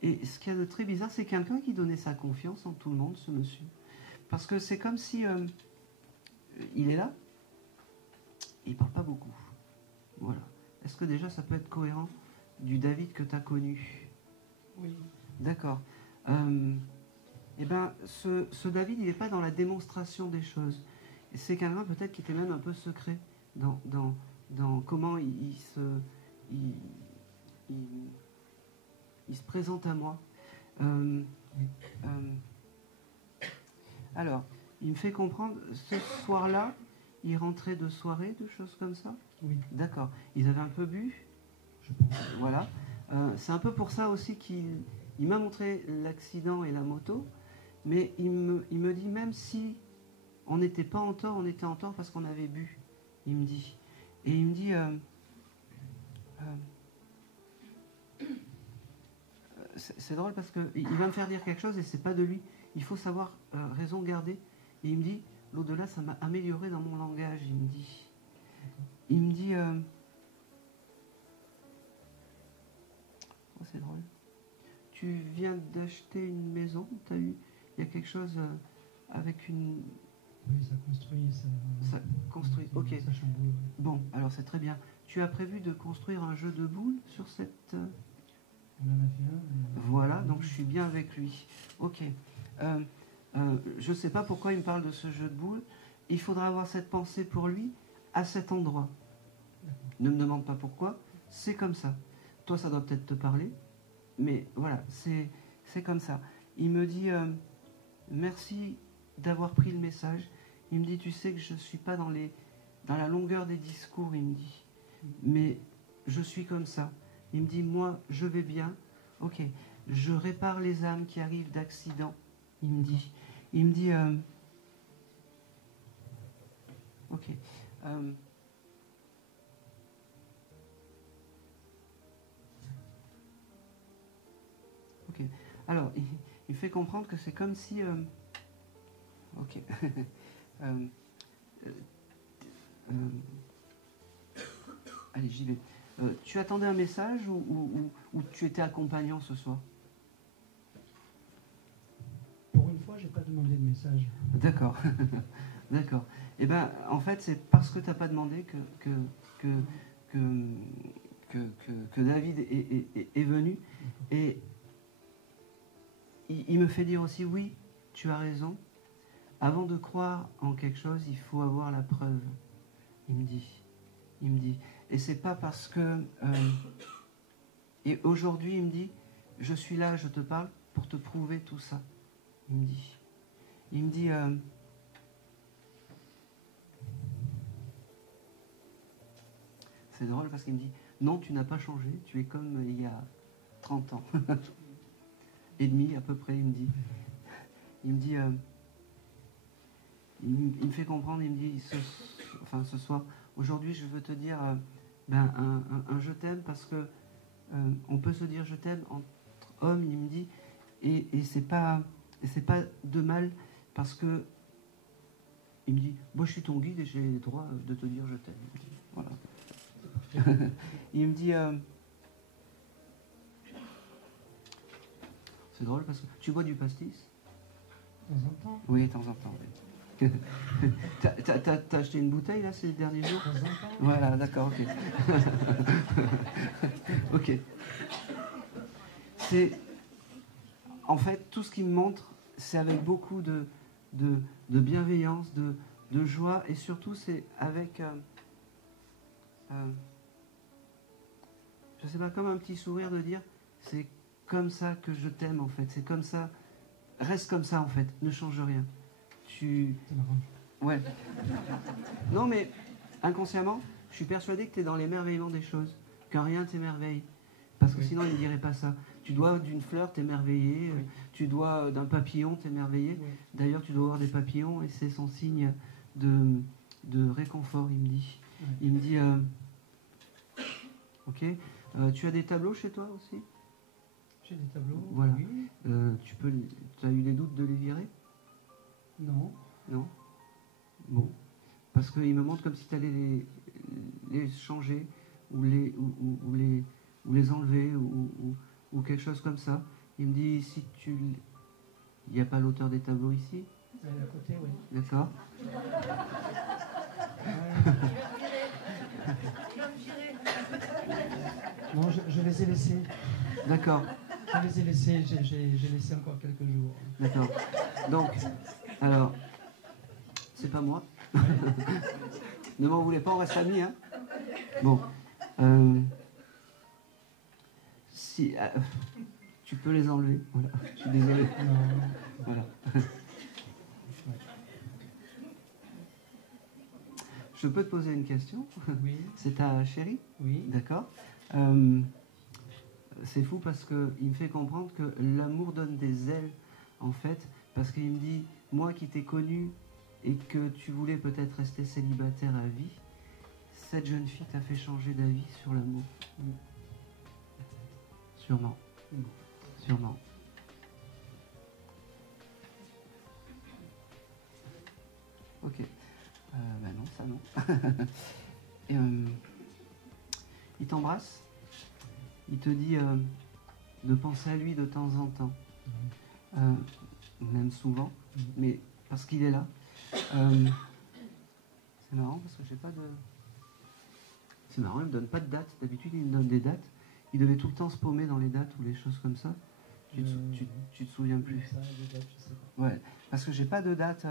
Et ce qu'il y a de très bizarre, c'est quelqu'un qui donnait sa confiance en tout le monde, ce monsieur. Parce que c'est comme si il est là, et il parle pas beaucoup. Voilà. Est-ce que déjà ça peut être cohérent du David que tu as connu? Oui. D'accord. Eh bien, ce David, il n'est pas dans la démonstration des choses. C'est quelqu'un peut-être qui était même un peu secret dans comment il se présente à moi. Alors, il me fait comprendre, ce soir-là, il rentrait de soirée, de choses comme ça? Oui. D'accord. Ils avaient un peu bu? Je pense. Voilà. C'est un peu pour ça aussi qu'il m'a montré l'accident et la moto, mais il me dit, même si on n'était pas en tort, on était en tort parce qu'on avait bu, il me dit. Et il me dit... c'est drôle parce qu'il va me faire dire quelque chose et c'est pas de lui. Il faut savoir raison garder. Et il me dit, l'au-delà, ça m'a amélioré dans mon langage, il me dit. Il me dit... Oh, c'est drôle. Tu viens d'acheter une maison, il y a quelque chose avec une... Oui, ça construit, Ça construit, ok. Ça chamboule. Bon, alors c'est très bien. Tu as prévu de construire un jeu de boules sur cette... On en a fait un. Voilà, donc je suis bien avec lui. Ok. Je ne sais pas pourquoi il me parle de ce jeu de boules. Il faudra avoir cette pensée pour lui à cet endroit. Ne me demande pas pourquoi, c'est comme ça. Toi, ça doit peut-être te parler, mais voilà, c'est comme ça. Il me dit, merci d'avoir pris le message. Il me dit, tu sais que je ne suis pas dans la longueur des discours, il me dit. Mais je suis comme ça. Il me dit, moi, je vais bien. Ok, je répare les âmes qui arrivent d'accidents, il me dit. Il me dit, ok. Ok. Alors, il fait comprendre que c'est comme si... ok. Allez, j'y vais. Tu attendais un message ou tu étais accompagnant ce soir? Pour une fois, j'ai pas demandé de message. D'accord. D'accord. Eh bien, en fait, c'est parce que tu n'as pas demandé que David est venu. Et il me fait dire aussi, oui, tu as raison. Avant de croire en quelque chose, il faut avoir la preuve. Il me dit. Il me dit. Et c'est pas parce que... et aujourd'hui, il me dit, je suis là, je te parle pour te prouver tout ça. Il me dit. Il me dit... c'est drôle parce qu'il me dit, non, tu n'as pas changé, tu es comme il y a 30 ans. Et demi à peu près, il me dit. Il me dit... il me fait comprendre, il me dit, ce soir, aujourd'hui, je veux te dire un je t'aime parce que on peut se dire je t'aime entre hommes, il me dit, et c'est pas de mal parce que il me dit, moi je suis ton guide et j'ai le droit de te dire je t'aime. Voilà. Il me dit, c'est drôle parce que tu bois du pastis? De temps en temps. Oui, de temps en temps. Oui. T'as acheté une bouteille là ces derniers jours? De temps en temps. Voilà, d'accord, ok. Ok. C'est en fait tout ce qu'il me montre, c'est avec beaucoup de bienveillance, de joie, et surtout c'est avec je sais pas, comme un petit sourire de dire c'est comme ça que je t'aime en fait, c'est comme ça, reste comme ça en fait, ne change rien. C'est marrant. Ouais. Non, mais inconsciemment, je suis persuadé que tu es dans l'émerveillement des choses, que rien t'émerveille. Parce que Oui. sinon, il ne dirait pas ça. Tu dois d'une fleur t'émerveiller, Oui. tu dois d'un papillon t'émerveiller. Oui. D'ailleurs, tu dois avoir des papillons et c'est son signe de réconfort, il me dit. Oui. Il me dit, ok, tu as des tableaux chez toi aussi? J'ai des tableaux. Voilà. Oui. Tu as eu des doutes de les virer? Non. Non? Bon. Parce qu'il me montre comme si tu allais les changer ou les enlever ou quelque chose comme ça. Il me dit, si tu... Il n'y a pas l'auteur des tableaux ici? À côté, oui. D'accord. Non, je les ai laissés. D'accord. Je les ai laissés, j'ai laissé encore quelques jours. D'accord. Donc, alors, c'est pas moi. Ne m'en voulez pas, on reste amis, hein. Bon. Si, tu peux les enlever. Voilà. Je suis désolé. Non. Voilà. Je peux te poser une question? Oui. C'est ta chérie? Oui. D'accord. C'est fou parce qu'il me fait comprendre que l'amour donne des ailes, en fait, parce qu'il me dit, moi qui t'ai connu et que tu voulais peut-être rester célibataire à vie, cette jeune fille t'a fait changer d'avis sur l'amour. Sûrement. Sûrement. Ok. Ben non, ça non. Et, il t'embrasse. Il te dit de penser à lui de temps en temps. Même souvent. Mais parce qu'il est là. C'est marrant parce que j'ai pas de... C'est marrant, il me donne pas de date. D'habitude, il me donne des dates. Il devait tout le temps se paumer dans les dates ou les choses comme ça. Tu te souviens plus? Ouais, parce que j'ai pas de date.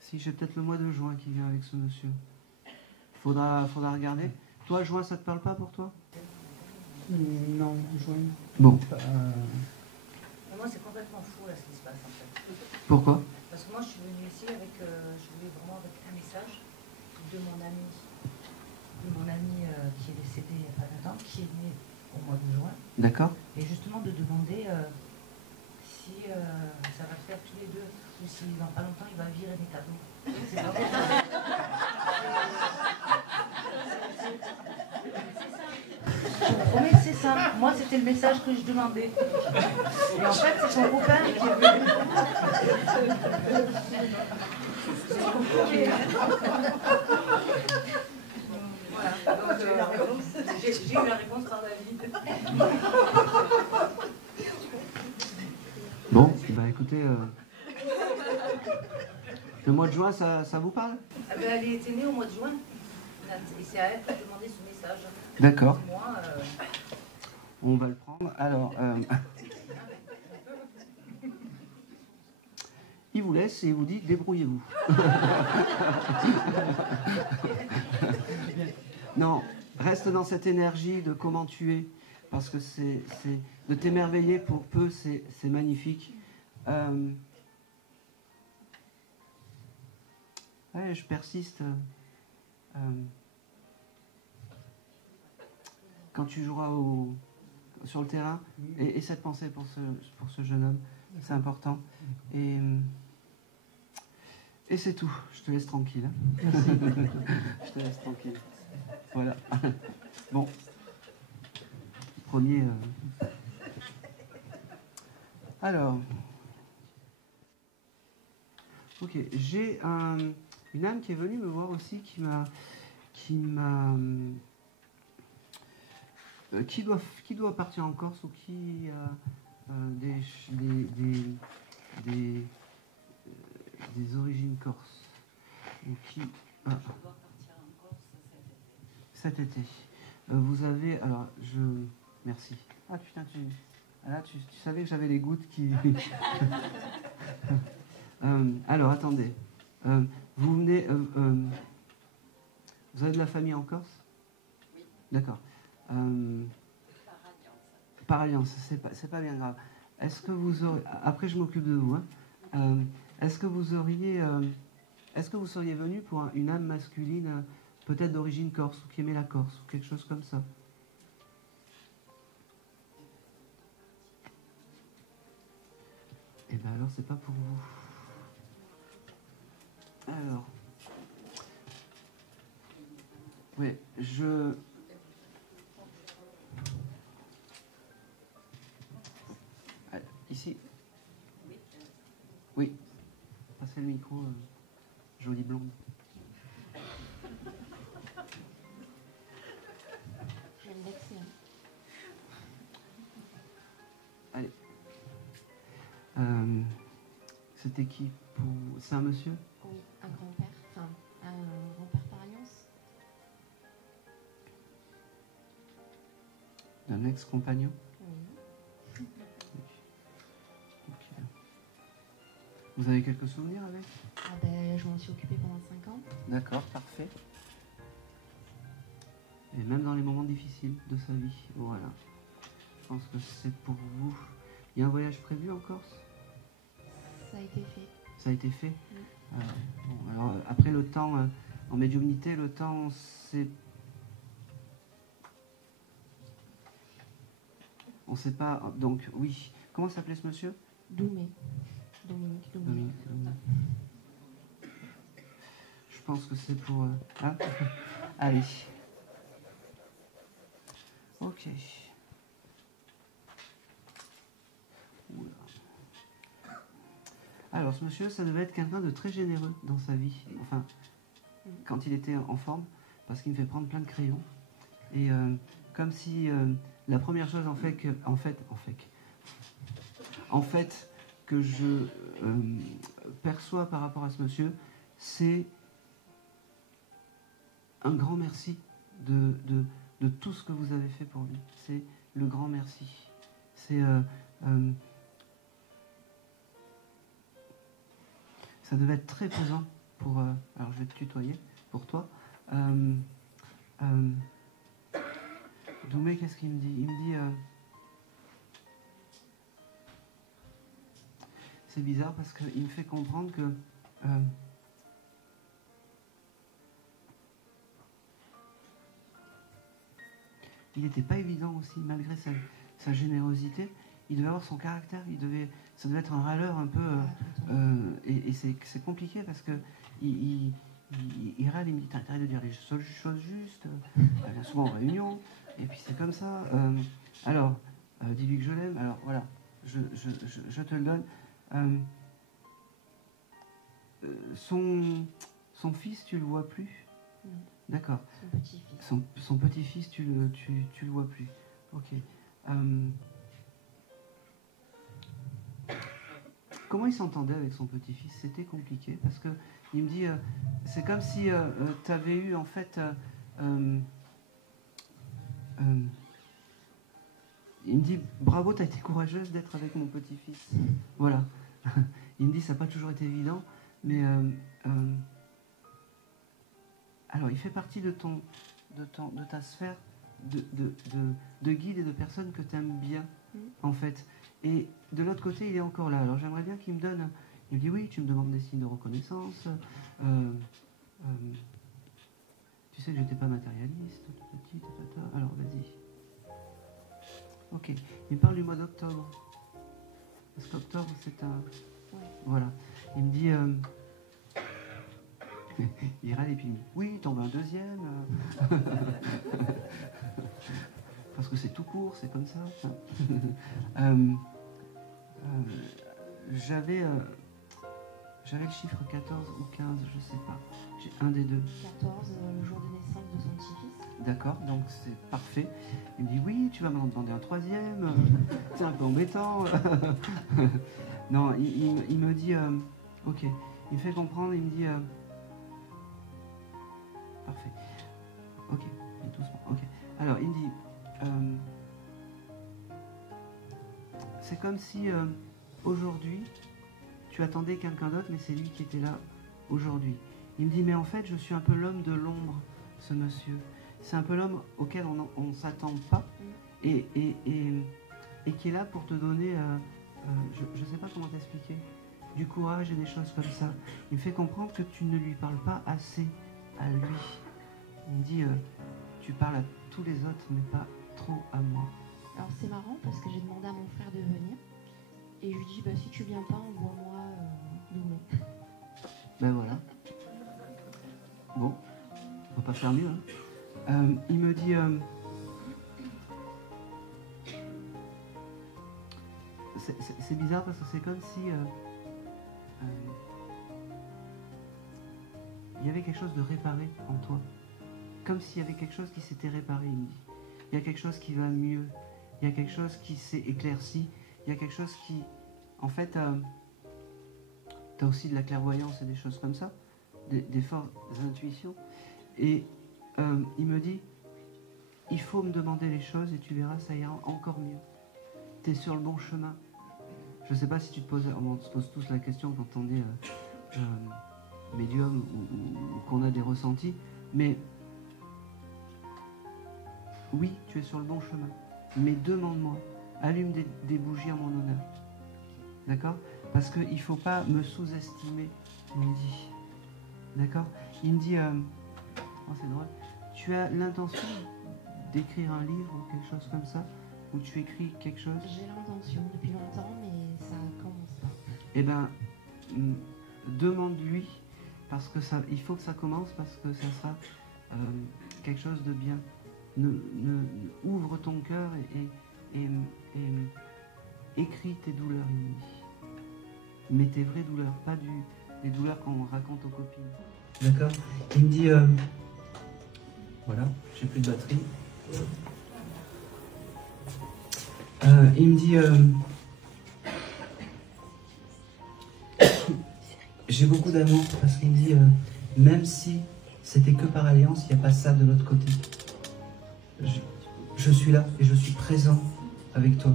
Si, j'ai peut-être le mois de juin qui vient avec ce monsieur. Faudra regarder. Toi, juin, ça te parle pas pour toi? Non, juin. Bon. Moi, c'est complètement fou là ce qui se passe en fait. Pourquoi? Parce que moi, je suis venue ici avec, je voulais vraiment avec un message de mon ami qui est décédé il n'y a pas longtemps, qui est né au mois de juin. D'accord. Et justement de demander si ça va faire tous les deux, ou si dans pas longtemps il va virer des tableaux. C'est vraiment... Je vous promets que c'est ça. Moi, c'était le message que je demandais. Et en fait, c'est son copain qui est venu. Voilà. Donc, j'ai eu la réponse par David. Bon, bah écoutez, le mois de juin, ça vous parle? Ah ben, elle était née au mois de juin. Et c'est à elle que je demandais ce message. D'accord. Moi, On va le prendre. Alors, il vous laisse et il vous dit débrouillez-vous. Non, reste dans cette énergie de comment tu es, parce que c'est de t'émerveiller pour peu, c'est magnifique. Ouais, je persiste. Quand tu joueras sur le terrain, et cette pensée pour ce jeune homme, c'est important. Et c'est tout. Je te laisse tranquille. Hein. Je te laisse tranquille. Voilà. Bon. Premier. Alors. Ok. J'ai une âme qui est venue me voir aussi, qui doit partir en Corse ou qui a des origines corses ou qui doit partir en Corse cet été. Vous avez alors merci. Ah putain tu savais que j'avais les gouttes qui alors attendez. Vous venez vous avez de la famille en Corse? Oui. D'accord. Par alliance, c'est pas bien grave. Est-ce que vous aurez... Après, je m'occupe de vous. Hein. Est-ce que vous seriez venu pour une âme masculine, peut-être d'origine corse, ou qui aimait la Corse, ou quelque chose comme ça? Eh bien alors, c'est pas pour vous. Alors... Oui, Ici. Oui. Passez le micro, jolie blonde. Je vais me vexer. Allez. C'était qui pour... C'est un monsieur? Oui, un grand-père. Enfin, un grand-père par alliance. D'un ex-compagnon? Oui. Okay. Vous avez quelques souvenirs avec? Ah ben, je m'en suis occupée pendant 5 ans. D'accord, parfait. Et même dans les moments difficiles de sa vie, voilà. Je pense que c'est pour vous. Il y a un voyage prévu en Corse? Ça a été fait. Ça a été fait? Oui. Bon, alors, après le temps, en médiumnité, le temps, c'est... On ne sait pas... Donc, oui. Comment s'appelait ce monsieur? Dominique Doumé. Je pense que c'est pour... Hein? Allez. Ok. Oula. Alors, ce monsieur, ça devait être quelqu'un de très généreux dans sa vie. Enfin, quand il était en forme, parce qu'il me fait prendre plein de crayons. Et comme si la première chose en fait que je perçois par rapport à ce monsieur, c'est un grand merci de tout ce que vous avez fait pour lui. C'est le grand merci. C'est ça devait être très pesant pour... alors je vais te tutoyer, pour toi. Doumé, qu'est-ce qu'il me dit? Il me dit... c'est bizarre parce qu'il me fait comprendre que... il n'était pas évident aussi, malgré sa générosité, il devait avoir son caractère, ça devait être un râleur un peu... et c'est compliqué parce que il râle, il me dit, t'arrêtes de dire les seules choses justes, elle vient souvent en réunion, et puis c'est comme ça. Alors, dis-lui que je l'aime, alors voilà, je te le donne. Son fils, tu le vois plus? D'accord. Son petit-fils. Son petit-fils, tu le vois plus. Ok. Comment il s'entendait avec son petit-fils? C'était compliqué parce que il me dit, c'est comme si tu avais eu en fait, il me dit, bravo, tu as été courageuse d'être avec mon petit-fils. Voilà. Il me dit, ça n'a pas toujours été évident, mais alors il fait partie de ta sphère de guide et de personnes que tu aimes bien, en fait. Et de l'autre côté, il est encore là. Alors j'aimerais bien qu'il me donne... Il me dit, oui, tu me demandes des signes de reconnaissance. Tu sais que j'étais pas matérialiste. Alors, vas-y. Ok. Il me parle du mois d'octobre. Parce qu'octobre, c'est un... Voilà. Il me dit... il râle et puis il me dit, oui, t'en veux un deuxième. Parce que c'est tout court, c'est comme ça. J'avais le chiffre 14 ou 15, je sais pas. J'ai un des deux. 14, le jour de naissance de son petit-fils. D'accord, donc c'est parfait. Il me dit, oui, tu vas m'en demander un troisième. C'est un peu embêtant. Non, il me dit, ok. Il me fait comprendre, il me dit, parfait. Ok, doucement, ok. Alors, il me dit, c'est comme si aujourd'hui, tu attendais quelqu'un d'autre, mais c'est lui qui était là aujourd'hui. Il me dit, mais en fait, je suis un peu l'homme de l'ombre, ce monsieur. C'est un peu l'homme auquel on ne s'attend pas et qui est là pour te donner, je ne sais pas comment t'expliquer, du courage et des choses comme ça. Il me fait comprendre que tu ne lui parles pas assez à lui. Il me dit, tu parles à tous les autres, mais pas trop à moi. Alors c'est marrant parce que j'ai demandé à mon frère de venir et je lui dis, bah, si tu viens pas, envoie-moi Doumé. Ben voilà. Bon, on va pas faire mieux. Hein. Il me dit, c'est bizarre parce que c'est comme si il y avait quelque chose de réparé en toi. Comme s'il y avait quelque chose qui s'était réparé, il me dit. Il y a quelque chose qui va mieux. Il y a quelque chose qui s'est éclairci. Il y a quelque chose qui... En fait, tu as aussi de la clairvoyance et des choses comme ça. Des fortes intuitions. Et il me dit, il faut me demander les choses et tu verras, ça ira encore mieux. Tu es sur le bon chemin. Je ne sais pas si tu te poses... On se pose tous la question quand on est médium ou qu'on a des ressentis. Mais... oui, tu es sur le bon chemin, mais demande-moi, allume des bougies en mon honneur. D'accord? Parce qu'il ne faut pas me sous-estimer, il me dit. D'accord? Il me dit, oh, c'est drôle, tu as l'intention d'écrire un livre ou quelque chose comme ça? Ou tu écris quelque chose? J'ai l'intention depuis longtemps, mais ça commence pas. Eh bien, demande-lui, parce que ça, il faut que ça commence, parce que ça sera quelque chose de bien. Ouvre ton cœur et écris tes douleurs, il me dit. Mais tes vraies douleurs, pas des douleurs qu'on raconte aux copines. D'accord? Il me dit, voilà, j'ai plus de batterie. Il me dit, j'ai beaucoup d'amour parce qu'il me dit, même si c'était que par alliance, il n'y a pas ça de l'autre côté. Je suis là et je suis présent avec toi.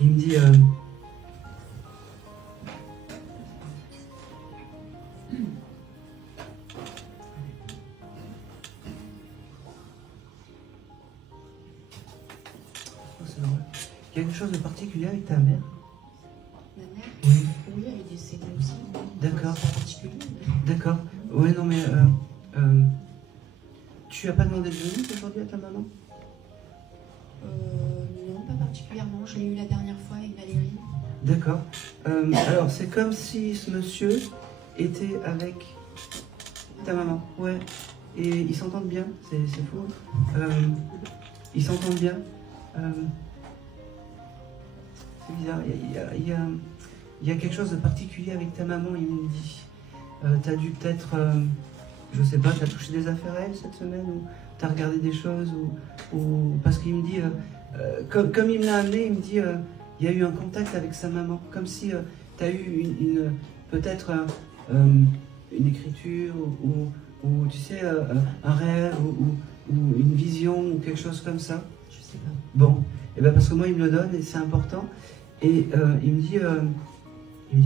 Il me dit, il y a quelque chose de particulier avec ta mère? Ma mère? Oui. Oui, elle est décédée aussi. D'accord. C'est pas particulier. D'accord. Ouais, non, mais tu as pas demandé de venir aujourd'hui à ta maman? Non, pas particulièrement. Je l'ai eu la dernière fois avec Valérie. D'accord. Alors, c'est comme si ce monsieur était avec ta maman. Ouais. Et ils s'entendent bien. C'est fou. Ils s'entendent bien. C'est bizarre. Il y a quelque chose de particulier avec ta maman, il me dit. T'as dû peut-être, je sais pas, t'as touché des affaires à elle cette semaine, ou t'as regardé des choses, ou parce qu'il me dit, comme il me l'a amené, il me dit, il y a eu un contact avec sa maman, comme si t'as eu peut-être une écriture, ou tu sais, un rêve, ou une vision, ou quelque chose comme ça. Je sais pas. Bon, et ben parce que moi il me le donne et c'est important. Et il me dit,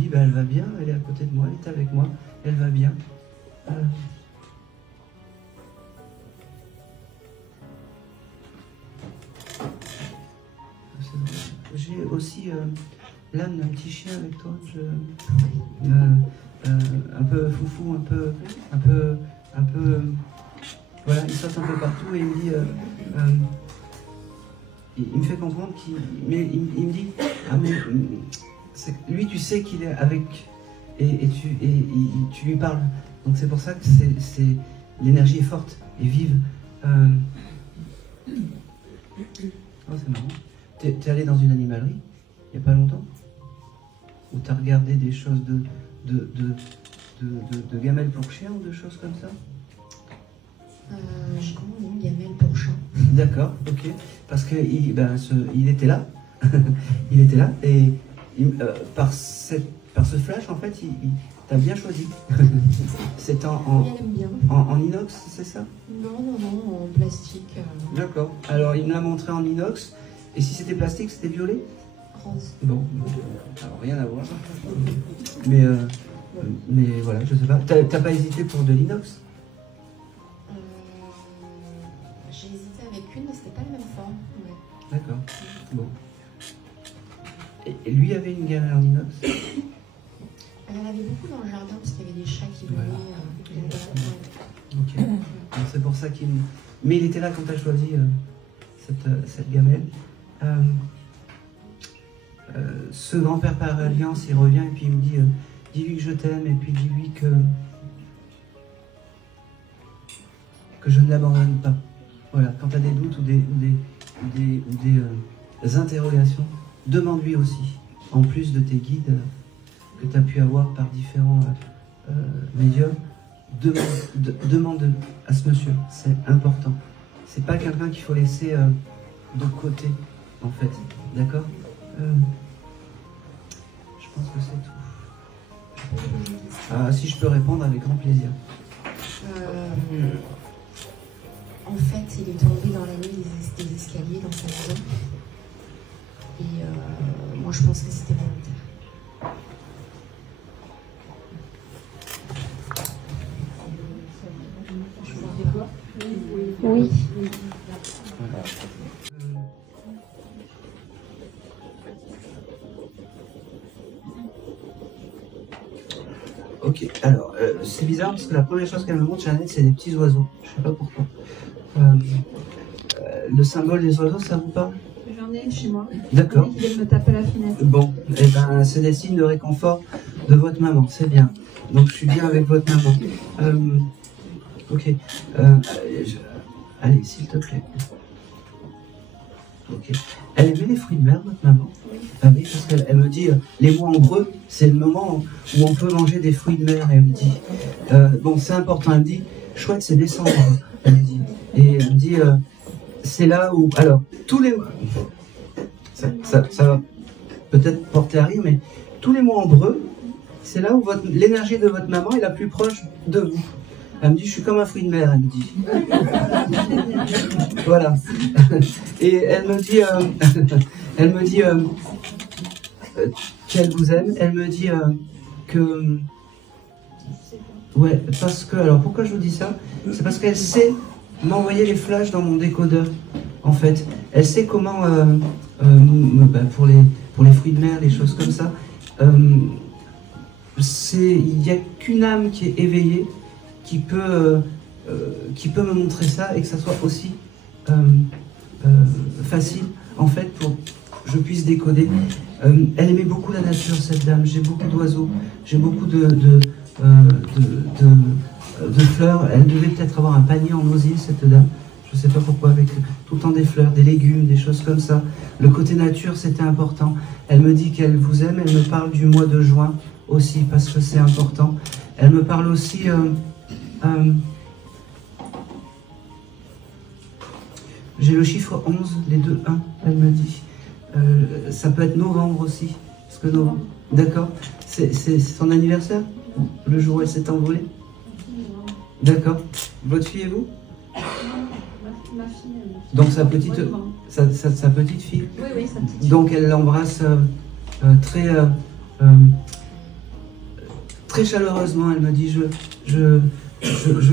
bah, elle va bien, elle est à côté de moi, elle est avec moi, elle va bien. J'ai aussi l'âme d'un petit chien avec toi. Un peu foufou, un peu, voilà, il saute un peu partout et il me dit, il me fait comprendre il me dit, ah mais lui tu sais qu'il est avec et tu lui parles, donc c'est pour ça que l'énergie est forte et vive. Oh, c'est marrant. T'es allé dans une animalerie il n'y a pas longtemps, où t'as regardé des choses de gamelles pour chiens ou de choses comme ça? Je commande une gamelle pour chat. D'accord, ok. Parce que il était là. Il était là et par ce flash, en fait, il t'a bien choisi. C'est en inox, c'est ça? Non, en plastique. D'accord. Alors, il me l'a montré en inox. Et si c'était plastique, c'était violet? Rose. Bon, alors rien à voir. Mais voilà, je sais pas. T'as pas hésité pour de l'inox? J'ai hésité avec une, mais c'était pas la même forme. Ouais. D'accord. Bon. Et lui avait une gamelle en inox? Il y en avait beaucoup dans le jardin parce qu'il y avait des chats qui venaient. Ok. Donc, c'est pour ça qu'il. Mais il était là quand tu as choisi cette gamelle. Ce grand-père par alliance, il revient et puis il me dit dis-lui que je t'aime et puis dis-lui que je ne l'abandonne pas. Voilà, quand tu as des doutes ou des interrogations, demande-lui aussi, en plus de tes guides que tu as pu avoir par différents médiums, demande à ce monsieur, c'est important. C'est pas quelqu'un qu'il faut laisser de côté, en fait, d'accord? Je pense que c'est tout. Ah, si je peux répondre, avec grand plaisir. En fait, il est tombé dans la nuit des escaliers dans sa maison. Et moi, je pense que c'était volontaire. Oui. Voilà. Ok, alors c'est bizarre parce que la première chose qu'elle me montre, Jeannette, c'est des petits oiseaux. Je sais pas pourquoi. Le symbole des oiseaux, ça vous parle? J'en ai chez moi. D'accord. Il vient me taper à la fenêtre. Bon, et ben c'est des signes de réconfort de votre maman, c'est bien. Donc je suis bien avec votre maman. Ok. Allez, s'il te plaît. Ok. Elle aimait les fruits de mer, votre maman? Ah oui, parce qu'elle me dit, les mois ombreux, c'est le moment où on peut manger des fruits de mer. Elle me dit, bon, c'est important. Elle me dit, chouette, c'est décembre. Elle me dit. Et elle me dit, c'est là où. Alors, tous les. Ça va peut-être porter à rire, mais tous les mois ombreux, c'est là où l'énergie de votre maman est la plus proche de vous. Elle me dit, je suis comme un fruit de mer, elle me dit. Voilà. Et elle me dit qu'elle vous aime. Elle me dit que... Ouais, parce que... Alors, pourquoi je vous dis ça? C'est parce qu'elle sait m'envoyer les flashs dans mon décodeur, en fait. Elle sait comment, pour les fruits de mer, les choses comme ça, il n'y a qu'une âme qui est éveillée qui peut me montrer ça et que ça soit aussi facile, en fait, pour que je puisse décoder. Elle aimait beaucoup la nature, cette dame. J'ai beaucoup d'oiseaux, j'ai beaucoup de fleurs. Elle devait peut-être avoir un panier en osier, cette dame. Je ne sais pas pourquoi, avec tout le temps des fleurs, des légumes, des choses comme ça. Le côté nature, c'était important. Elle me dit qu'elle vous aime. Elle me parle du mois de juin aussi, parce que c'est important. Elle me parle aussi... j'ai le chiffre 11, les deux 1, elle me dit. Ça peut être novembre aussi. Parce que novembre. D'accord. C'est son anniversaire? Le jour où elle s'est envolée? D'accord. Votre fille et vous? Ma fille. Donc sa petite fille? Oui, oui, sa petite fille. Donc elle l'embrasse très chaleureusement. Elle me dit je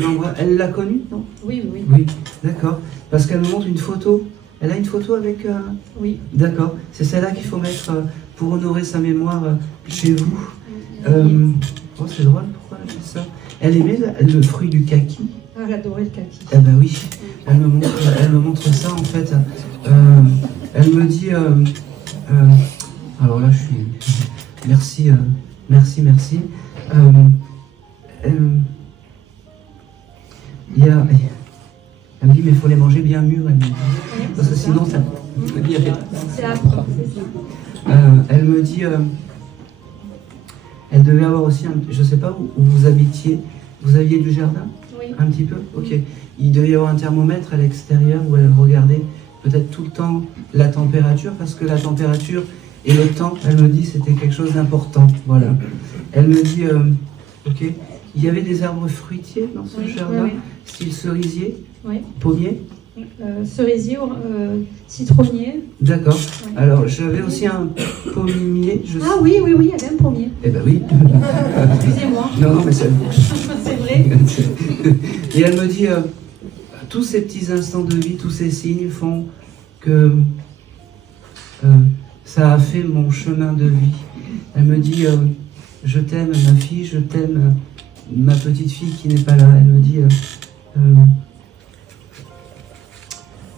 l'embrasse. Elle l'a connue, non? Oui, oui. Oui, d'accord. Parce qu'elle me montre une photo. Elle a une photo avec... Oui. D'accord. C'est celle-là qu'il faut mettre pour honorer sa mémoire chez vous. Oh, c'est drôle, pourquoi elle fait ça? Elle aimait le fruit du kaki. Ah, elle adorait le kaki. Eh ben oui, elle me montre ça en fait. Elle me dit... alors là, je suis... Merci. Elle me dit, mais il faut les manger bien mûrs, elle me dit. Parce que sinon, ça... C'est affreux. Elle me dit... elle devait avoir aussi, je ne sais pas où vous habitiez. Vous aviez du jardin? Oui. Un petit peu? Ok. Il devait y avoir un thermomètre à l'extérieur où elle regardait peut-être tout le temps la température, parce que la température et le temps, elle me dit, c'était quelque chose d'important. Voilà. Elle me dit, ok, il y avait des arbres fruitiers dans ce jardin, style cerisier, pommier? Cerisier, citronnier. D'accord. Alors, j'avais aussi un pommier. Ah oui, il y avait un pommier. Eh ben oui. Excusez-moi. Non, mais c'est... C'est vrai. Et elle me dit, tous ces petits instants de vie, tous ces signes font que ça a fait mon chemin de vie. Elle me dit, je t'aime ma fille, je t'aime ma petite fille qui n'est pas là. Elle me dit...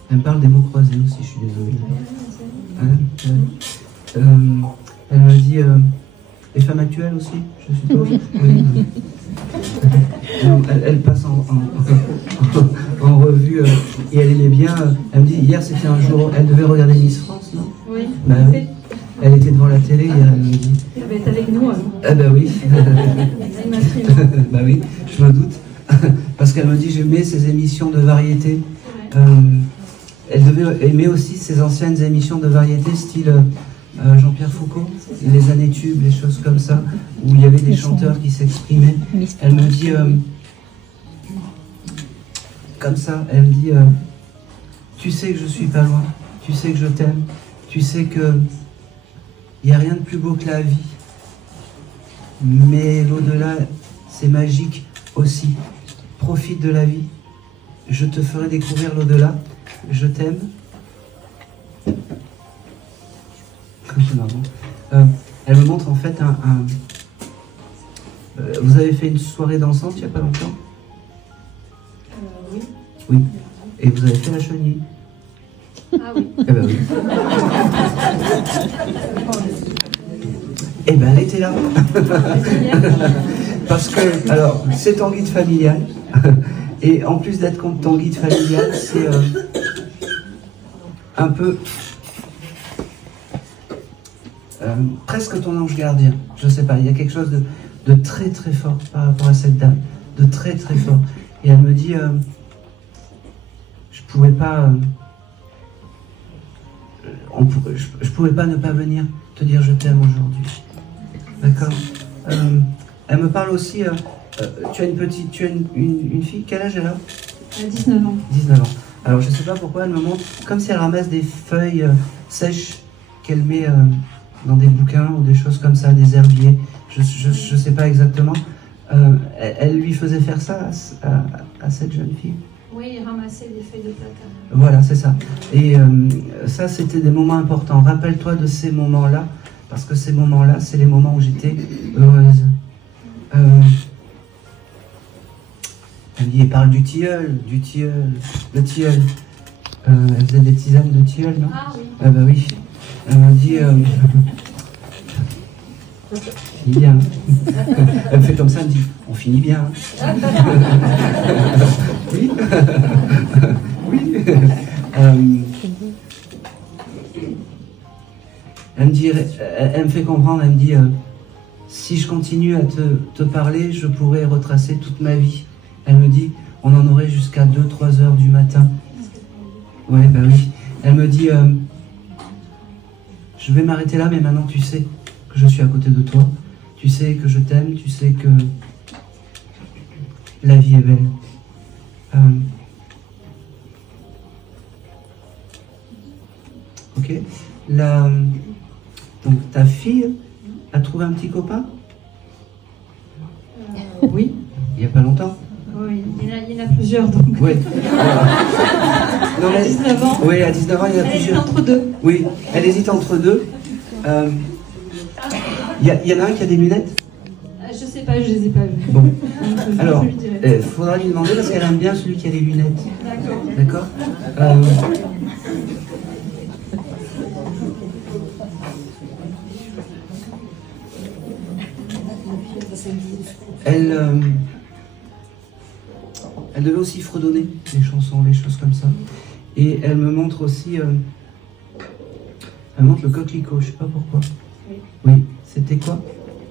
elle me parle des mots croisés aussi, je suis désolé. Elle me dit les femmes actuelles aussi, je suppose. Oui. Elle passe en revue et elle aimait bien. Elle me dit hier c'était un jour, elle devait regarder Miss France, non? Oui. Elle était devant la télé hier, elle me dit. Elle va être avec nous alors. Ah bah oui. Bah oui, je me doute. Parce qu'elle me dit j'aimais ces émissions de variété. Elle devait aimer aussi ces anciennes émissions de variété style Jean-Pierre Foucault, les années tubes, les choses comme ça, où il y avait des chanteurs qui s'exprimaient. Elle me dit comme ça, elle me dit tu sais que je suis pas loin, tu sais que je t'aime, tu sais que il n'y a rien de plus beau que la vie, mais l'au-delà c'est magique aussi. Profite de la vie, je te ferai découvrir l'au-delà. Je t'aime. Elle me montre en fait vous avez fait une soirée dansante il n'y a pas longtemps? Oui. Oui. Et vous avez fait la chenille? Ah oui. Eh ben oui. Eh ben elle était là. Parce que, alors, c'est ton guide familial. Et en plus d'être ton guide familial, c'est un peu presque ton ange gardien. Je sais pas, il y a quelque chose de très très fort par rapport à cette dame, de très très fort. Et elle me dit, je pouvais pas, je pouvais pas ne pas venir te dire je t'aime aujourd'hui. D'accord? Elle me parle aussi, tu as une fille, quel âge elle a? 19 ans. 19 ans. Alors je sais pas pourquoi elle me montre, comme si elle ramasse des feuilles sèches qu'elle met dans des bouquins ou des choses comme ça, des herbiers, je sais pas exactement. Elle lui faisait faire ça à cette jeune fille? Oui, ramasser des feuilles de platane. Voilà, c'est ça. Et ça, c'était des moments importants. Rappelle-toi de ces moments-là, parce que ces moments-là, c'est les moments où j'étais heureuse. Elle parle du tilleul, le tilleul. Elle faisait des tisanes de tilleul, non? Ah oui. Ah bah oui. Elle me dit... finit bien. Elle me fait comme ça, elle me dit, on finit bien. Oui. Oui. Elle me fait comprendre, elle me dit, si je continue à te parler, je pourrais retracer toute ma vie. Elle me dit, on en aurait jusqu'à 2-3 heures du matin. Ouais, bah oui. Elle me dit, je vais m'arrêter là, mais maintenant tu sais que je suis à côté de toi. Tu sais que je t'aime, tu sais que la vie est belle. Ok. Donc ta fille a trouvé un petit copain? Oui. Il n'y a pas longtemps? Oui, il y en a plusieurs donc. Oui. Non, À 19 ans. Oui, à 19 ans, il y en a Elle plusieurs. hésite entre deux. Oui, elle hésite entre deux. Il y en a un qui a des lunettes? Je sais pas, je les ai pas vues. Bon. Donc, Alors, je lui dirai. il faudra lui demander parce qu'elle aime bien celui qui a les lunettes. D'accord. D'accord. Elle devait aussi fredonner les chansons, les choses comme ça. Et elle me montre aussi... elle montre le coquelicot, je sais pas pourquoi. Oui. Oui, c'était quoi?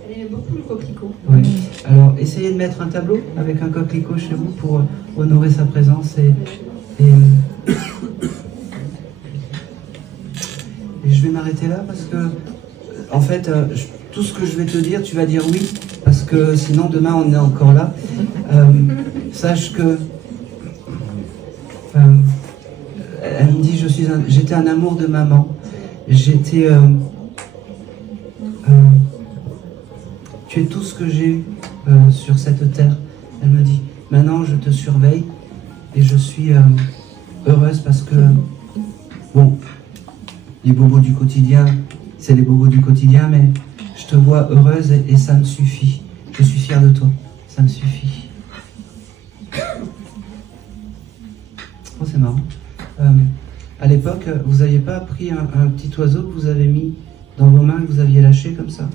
Elle aimait beaucoup le coquelicot. Oui. Alors, essayez de mettre un tableau avec un coquelicot chez vous pour honorer sa présence. Et je vais m'arrêter là parce que, en fait, tout ce que je vais te dire, tu vas dire oui, parce que sinon demain on est encore là. Sache que elle me dit j'étais un amour de maman. J'étais tu es tout ce que j'ai eu sur cette terre. Elle me dit maintenant je te surveille et je suis heureuse parce que bon, les bobos du quotidien, c'est les bobos du quotidien, mais je te vois heureuse et ça me suffit. Je suis fière de toi, ça me suffit. Oh, c'est marrant. À l'époque, vous n'aviez pas pris un petit oiseau que vous avez mis dans vos mains, que vous aviez lâché comme ça?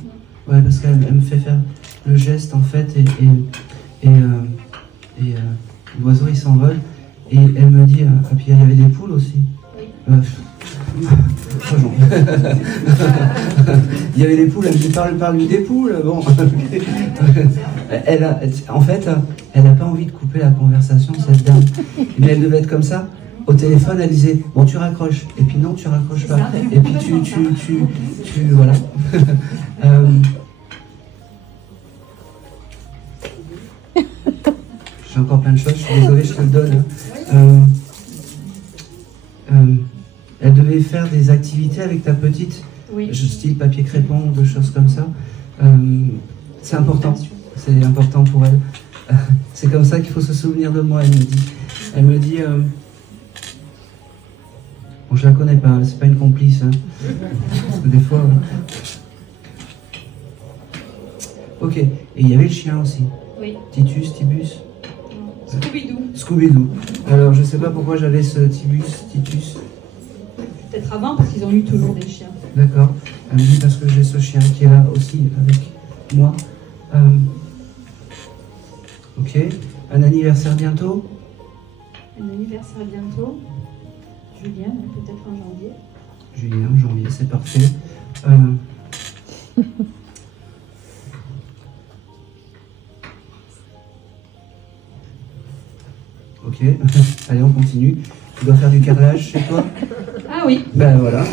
Ouais, parce qu'elle me fait faire le geste en fait, et l'oiseau il s'envole, et elle me dit, ah, puis il y avait des poules aussi. Oui. Il y avait des poules, elle me dit parle-lui des poules. Bon. En fait, elle n'a pas envie de couper la conversation, cette dame. Mais elle devait être comme ça. Au téléphone, elle disait bon, tu raccroches. Et puis non, tu raccroches pas. Et puis tu voilà. J'ai encore plein de choses, je suis désolé, je te le donne. Elle devait faire des activités avec ta petite, oui. Style papier crépon, de choses comme ça. C'est important pour elle. C'est comme ça qu'il faut se souvenir de moi, elle me dit bon, je la connais pas, c'est pas une complice, hein. Parce que des fois... Ok, et il y avait le chien aussi. Oui. Titus, Tibus. Scooby-Doo. Scooby-Doo. Alors, je sais pas pourquoi j'avais ce Titus. Peut-être avant, parce qu'ils ont eu toujours des chiens. D'accord. Elle me dit parce que j'ai ce chien qui est là aussi avec moi. Ok. Un anniversaire bientôt? Un anniversaire bientôt. Julien, peut-être en janvier. Julien, janvier, c'est parfait. Ok. Allez, on continue. Tu dois faire du carrelage chez toi? Ah oui. Ben voilà.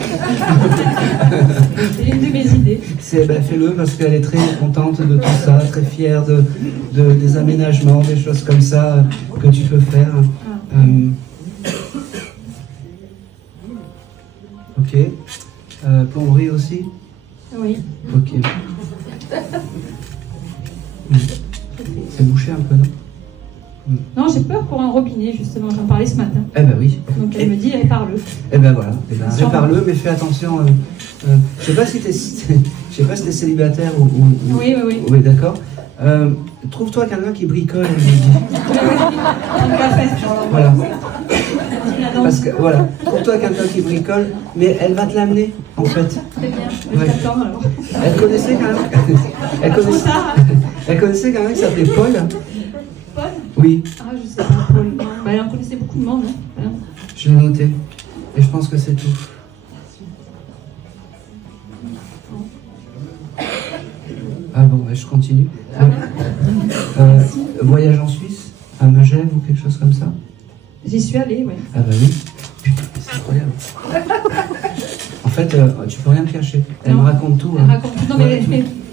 C'est une de mes idées. Ben, fais-le parce qu'elle est très contente de tout ça, très fière des aménagements, des choses comme ça que tu peux faire. Ok. Plomberie aussi? Oui. Ok. C'est bouché un peu, non? Non, j'ai peur pour un robinet, justement, j'en parlais ce matin. Eh ben oui. Donc elle me dit, répare-le. Eh ben voilà, répare-le, mais fais attention. Je sais pas si t'es célibataire ou... Oui. Oui, d'accord. Trouve-toi quelqu'un qui bricole, elle me dit. Voilà. Parce que, voilà, trouve-toi quelqu'un qui bricole, mais elle va te l'amener, en fait. Très bien, je t'attends alors. Elle connaissait quand même... Elle connaissait quelqu'un qui s'appelait Paul. Paul? Oui. Ah, je sais pas, Paul. Non. Bah, elle en connaissait beaucoup de monde. Hein. Je l'ai noté. Et je pense que c'est tout. Ah bon, je continue. Voyage en Suisse, à Megève ou quelque chose comme ça? J'y suis allée, oui. Ah bah oui. Putain, c'est incroyable. En fait, tu peux rien me cacher. Elle me raconte tout. Elle raconte tout. Non, mais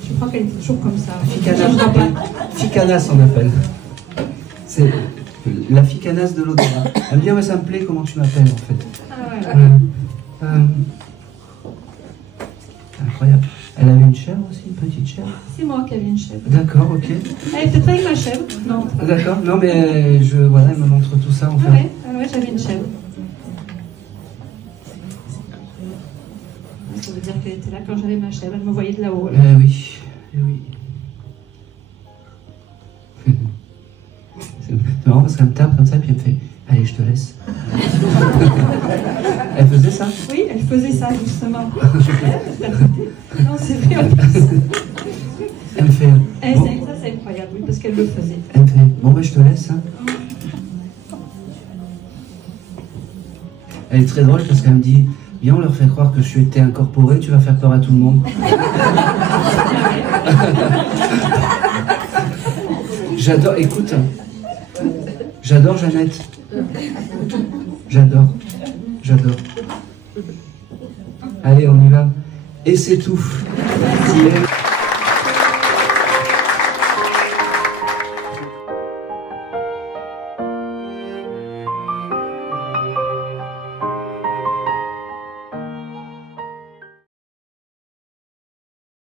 je crois qu'elle est toujours comme ça. Ficanas, on appelle. C'est la ficanas de l'au-delà. Elle me dit, ça me plaît comment tu m'appelles, en fait. Ah ouais. Incroyable. Elle avait une chèvre aussi, une petite chèvre? C'est moi qui avais une chèvre. D'accord, ok. Elle était avec ma chèvre? Non. D'accord, non mais elle me montre tout ça en fait. Ouais, j'avais une chèvre. Ça veut dire qu'elle était là quand j'avais ma chèvre, elle me voyait de là-haut. Oui. C'est marrant parce qu'elle me tape comme ça puis elle me fait « Allez, je te laisse ». Elle faisait ça? Oui, elle faisait ça justement. Non, c'est vrai en plus. Elle me fait... Ça, c'est incroyable, oui, parce qu'elle le faisait. Elle me fait « Bon, je te laisse. Hein. » Elle est très drôle parce qu'elle me dit « Viens, on leur fait croire que je suis été incorporé, tu vas faire peur à tout le monde. » J'adore, écoute, j'adore Jeannette. J'adore. Allez, on y va. Et c'est tout. Merci.